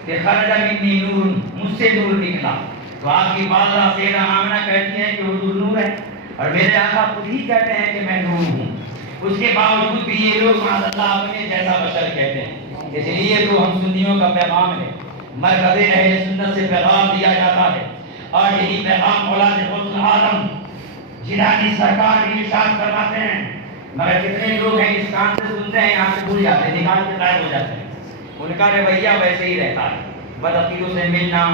کہ خرج منی نور، مجھ سے نور نکلا۔ تو آپ کی والدہ سیدہ آمنہ کہتی ہیں کہ حضور نور ہے، اور میرے آقا خود ہی کہتے ہیں کہ میں نور ہوں۔ اس کے باوجود بھی یہ لوگ معاذ اللہ اپنے جیسا بشر کہتے ہیں۔ اس لیے تو ہم سنیوں کا پیغام ہے، مرکز اہل سنت سے پیغام دیا جاتا ہے، اور یہی پیغام اولاد غوث العالم جیلانی سرکار بھی ارشاد فرماتے ہیں۔ مگر کتنے لوگ ہیں اس کان سے سنتے ہیں، یہاں سے بھول جاتے ہیں، نکال کے غائب ہو جاتے ہیں۔ ان کا رویہ ویسے ہی رہتا ہے، بدعقیدوں سے ملنا،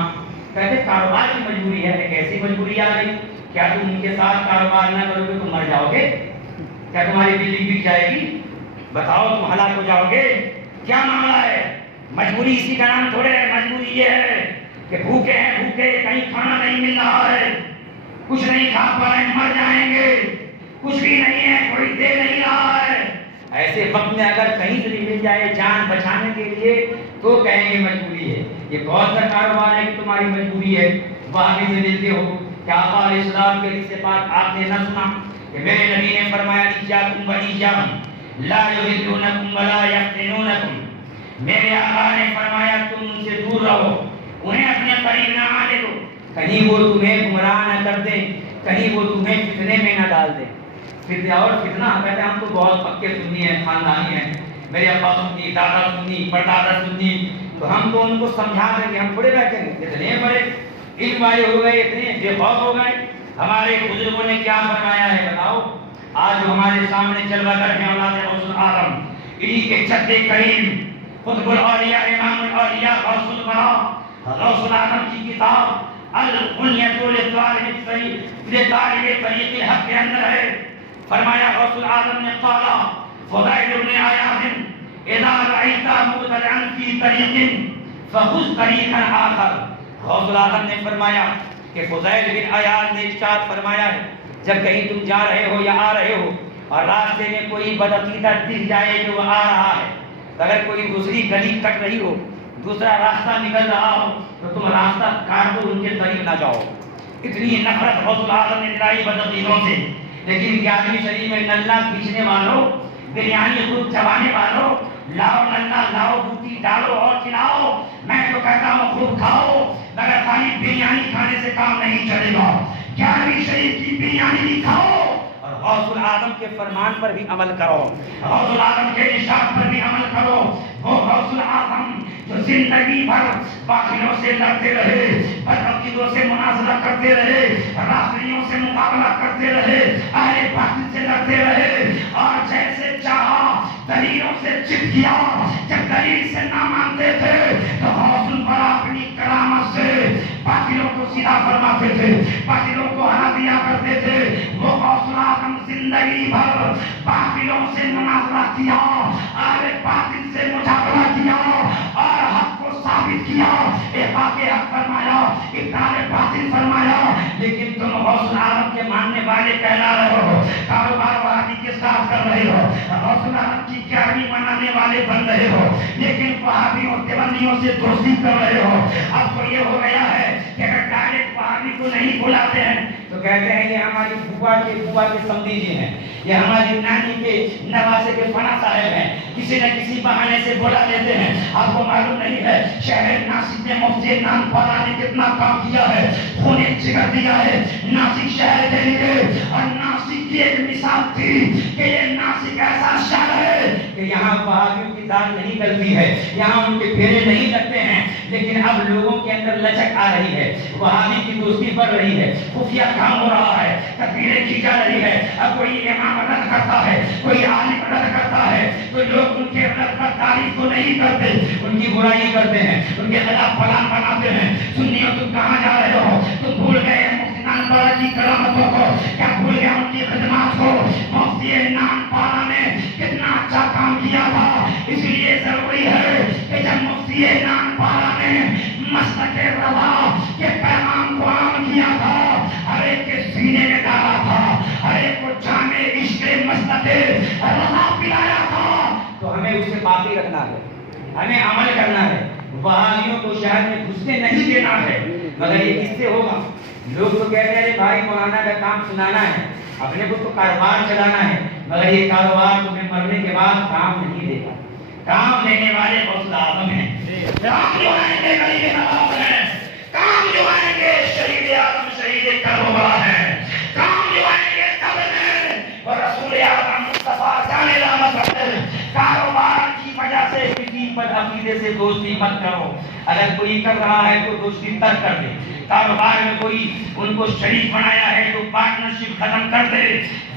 کہتے کاروبار کی مجبوری ہے۔ کیسی مجبوری آ گئی؟ کیا تم ان کے ساتھ کاروبار نہ کرو گے تو مر جاؤ گے؟ کیا تمہاری بلڈنگ بک جائے گی؟ بتاؤ تم ہلاک ہو جاؤ گے؟ کیا معاملہ ہے؟ مجبوری اسی کا نام تھوڑے ہے، مجبوری یہ ہے کہ بھوکے ہیں، بھوکے، کہیں کھانا نہیں مل رہا ہے، کچھ نہیں کھا پا رہے ہیں، مر جائیں گے، کچھ بھی نہیں ہے، کوئی دے نہیں رہا ہے۔ ایسے وقت میں اگر کہیں سے بھی مل جائے جان بچانے کے لیے تو کہیں گے مجبوری ہے۔ یہ کون سا کاروبار ہے کہ تمہاری مجبوری ہے؟ وہاں بھی سے ملتے ہو کہ آقا علیہ السلام کے حدیث پاک آپ نے نہ سنا کہ میرے نبی نے فرمایا ایاکم و ایاہم لا یضلونکم ولا یفتنونکم۔ میرے آقا نے فرمایا تم ان سے دور رہو، انہیں اپنے قریب نہ آنے دو، کہیں وہ تمہیں گمراہ نہ کر دیں، کہیں وہ تمہیں فتنے میں نہ ڈال دیں۔ فتنہ اور فتنہ کہتے ہیں ہم تو بہت پکے سنی ہیں، خاندانی ہیں، میرے ابا سنی، دادا سنی، پردادا سنی، تو ہم تو ان کو سمجھا دیں گے، ہم تھوڑے بیٹھیں گے۔ اتنے بڑے علم والے ہو گئے، اتنے بے خوف ہو گئے۔ ہمارے بزرگوں نے کیا فرمایا ہے بتاؤ؟ آج جو ہمارے سامنے چل رہا ہے اولاد غوث العالم، انہی کے چد کریم قطب الاولیاء امام الاولیاء غوث البراء غوث العالم کی کتاب الغنیۃ لطالب طریق الحق کے اندر ہے۔ فرمایا غوث العالم نے قال فضیل بن عیاض اذا رأیت مبتدعا فی طریق فخذ طریقا آخر۔ غوث العالم نے فرمایا کہ فضیل بن عیاض نے ارشاد فرمایا ہے جب کہیں تم جا رہے ہو یا آ رہے ہو اور راستے میں کوئی بدعقیدہ دکھ جائے جو وہ آ رہا ہے، اگر کوئی دوسری گلی کٹ رہی ہو، دوسرا راستہ نکل رہا ہو، تو تم راستہ کاٹ دو، ان کے قریب نہ جاؤ۔ اتنی نفرت غوث العالم نے دلائی بدعقیدوں سے۔ لیکن 11ویں شریف میں نلہ کھینچنے والوں، بریانی خود چبانے والوں، لاؤ نلہ لاؤ، بوٹی ڈالو اور کھلاؤ، میں تو کہتا ہوں خوب کھاؤ، مگر خالی بریانی کھانے سے کام نہیں چلے گا۔ 11ویں شریف کی بریانی بھی کھاؤ اور غوث العالم کے فرمان پر بھی عمل کرو، غوث العالم کے ارشاد پر بھی عمل کرو۔ وہ غوث العالم جو زندگی بھر باطلوں سے لڑتے رہے، بدعقیدوں سے مناظرہ کرتے رہے، رافضیوں سے مقابلہ کرتے رہے، اہل باطل سے لڑتے رہے، اور جیسے چاہا دلیلوں سے چٹ کیا۔ جب دلیل سے نہ مانتے تھے تو غوث البراء اپنی کرامت سے باطلوں کو سیدھا فرماتے تھے، باطلوں کو ہرا دیا کرتے تھے۔ وہ غوث العالم زندگی بھر باطلوں سے مناظرہ کیا، اہل باطل سے مجادلہ کیا اور حق کو ثابت کیا، احقاق حق فرمایا، ابطال باطل فرمایا۔ لیکن تم غوث العالم کے ماننے والے کہلا رہے ہو، کاروبار وہابی کے ساتھ کر رہے ہو، غوث العالم کی 11ویں منانے والے بن رہے ہو، لیکن وہابیوں دیوبندیوں سے دوستی کر رہے ہو۔ اب تو یہ ہو گیا ہے کہ اگر ڈائریکٹ وہابی کو نہیں بلاتے ہیں تو کہتے ہیں یہ ہماری بوا کے سمدھی جی ہیں، یہ ہماری نانی کے نواسے کے فنا صاحب ہیں، کسی نہ کسی بہانے سے بلا لیتے ہیں۔ آپ کو معلوم نہیں ہے شہر ناسک میں مفتی نام پالا نے کتنا کام کیا ہے، خون جگر دیا ہے ناسک شہر کے لیے، اور ناسک کی ایک مثال تھی کہ یہ ناسک ایسا شہر ہے کہ یہاں وہابیوں کی دال نہیں گلتی ہے، یہاں ان کے پھیرے نہیں لگتے ہیں۔ لیکن اب لوگوں کے اندر لچک آ رہی ہے، وہابی کی دوستی بڑھ رہی ہے، خفیہ کام ہو رہا ہے، تکبیریں کی جا رہی ہے۔ اب کوئی امام رد کرتا ہے، کوئی عالم رد کرتا ہے تو لوگ ان کے رد پر تعریف کو نہیں کرتے، ان کی برائی کرتے ہیں، ان کے خلاف پلان بناتے ہیں۔ سنیوں تم کہاں جا رہے ہو؟ تم بھول گئے مفتی نان پالا کی کرامتوں کو، کیا بھول گئے ان کی خدمات کو؟ مفتی نان پالا نے کتنا اچھا کام کیا تھا، اس لیے ضروری ہے کہ جب مفتی نان پالا نے مسلک رضا کے پیغام کو عام کیا تھا، ہر ایک کے سینے میں ڈالا تھا، ہر ایک کو جامع عشق مسلک رضا پلایا تھا، تو ہمیں اسے باقی رکھنا ہے، ہمیں عمل کرنا ہے، وہابیوں کو شہر میں گھسنے نہیں دینا ہے۔ مگر یہ کس سے ہوگا؟ لوگ تو کہتے ہیں بھائی مولانا کا کام سنانا ہے، اپنے کو تو کاروبار چلانا ہے، مگر یہ کاروبار تمہیں مرنے کے بعد کام نہیں دے گا۔ کام لینے والے غوث العالم ہیں، کام جو آئیں گے غریب نواز ہیں، کام جو آئیں گے شہید اعظم شہید کربلا ہیں، کام جو آئیں گے قبر میں اور رسول اعظم مصطفیٰ جان رحمت ہیں۔ کاروبار کی وجہ سے کسی پر عقیدے سے دوستی مت کرو، اگر کوئی کر رہا ہے تو دوستی ترک کر دے۔ کاروبار میں کوئی ان کو شریک بنایا ہے تو پارٹنرشپ ختم کر دے،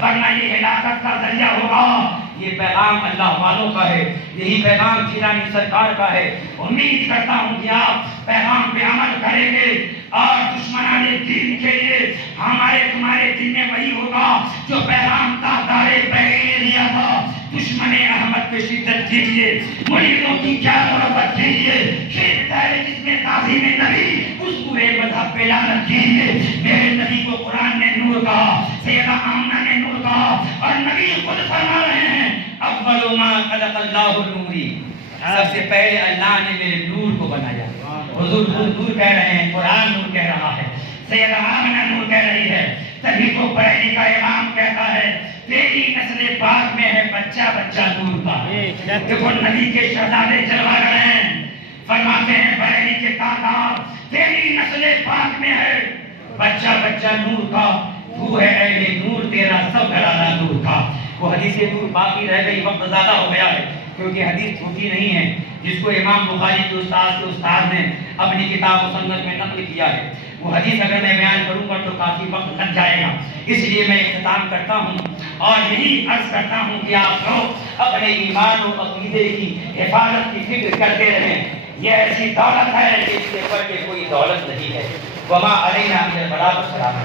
ورنہ یہ ہلاکت کا ذریعہ ہوگا۔ یہ پیغام اللہ والوں کا ہے، یہی پیغام جیلانی سرکار کا ہے۔ امید کرتا ہوں کہ آپ پیغام پہ عمل کریں گے اور دشمنان دین کے لیے ہمارے تمہارے دل میں وہی ہوگا جو پیغام تاجدار بیگے نے دیا تھا۔ دشمن احمد پہ شدت کیجیے، مریدوں کی کیا محبت کیجیے، شرک ہے جس میں تعظیم نبی، اس پورے مذہب پہ لعنت کیجیے۔ میرے نبی کو قرآن نے نور کہا، سیدہ آمنہ نے نور کہا، اور نبی خود فرما رہے ہیں اول ما خلق اللہ نوری، سب سے پہلے اللہ نے میرے نور کو بنایا۔ حضور خود نور کہہ رہے ہیں، قرآن نور کہہ رہا ہے، سیدہ آمنہ نور کہہ رہی ہے، تبھی تو بریلی کا امام کہتا ہے تیری نسل پاک میں ہے بچہ بچہ نور کا۔ دیکھو نبی کے شہزادے جلوہ گر ہیں، فرماتے ہیں بریلی کے تاجدار تیری نسل پاک میں ہے. بچہ بچہ نور کا تو ہے اہل نور، تیرا سب گھرانہ نور کا. وہ حدیث نور باقی رہ گئی، وقت زیادہ ہو گیا ہے کیونکہ حدیث چھوٹی نہیں ہے، جس کو امام بخاری کے استاد نے اپنی کتاب مسنف میں نقل کیا ہے. وہ حدیث اگر میں بیان کروں گا تو کافی وقت لگ جائے گا، اس لیے میں اختتام کرتا ہوں اور یہی عرض کرتا ہوں کہ آپ لوگ اپنے ایمان و عقیدے کی حفاظت کی فکر کرتے رہیں. یہ ایسی دولت ہے جس سے بڑھ کے کوئی دولت نہیں ہے. وما علینا الا البلاغ. السلام.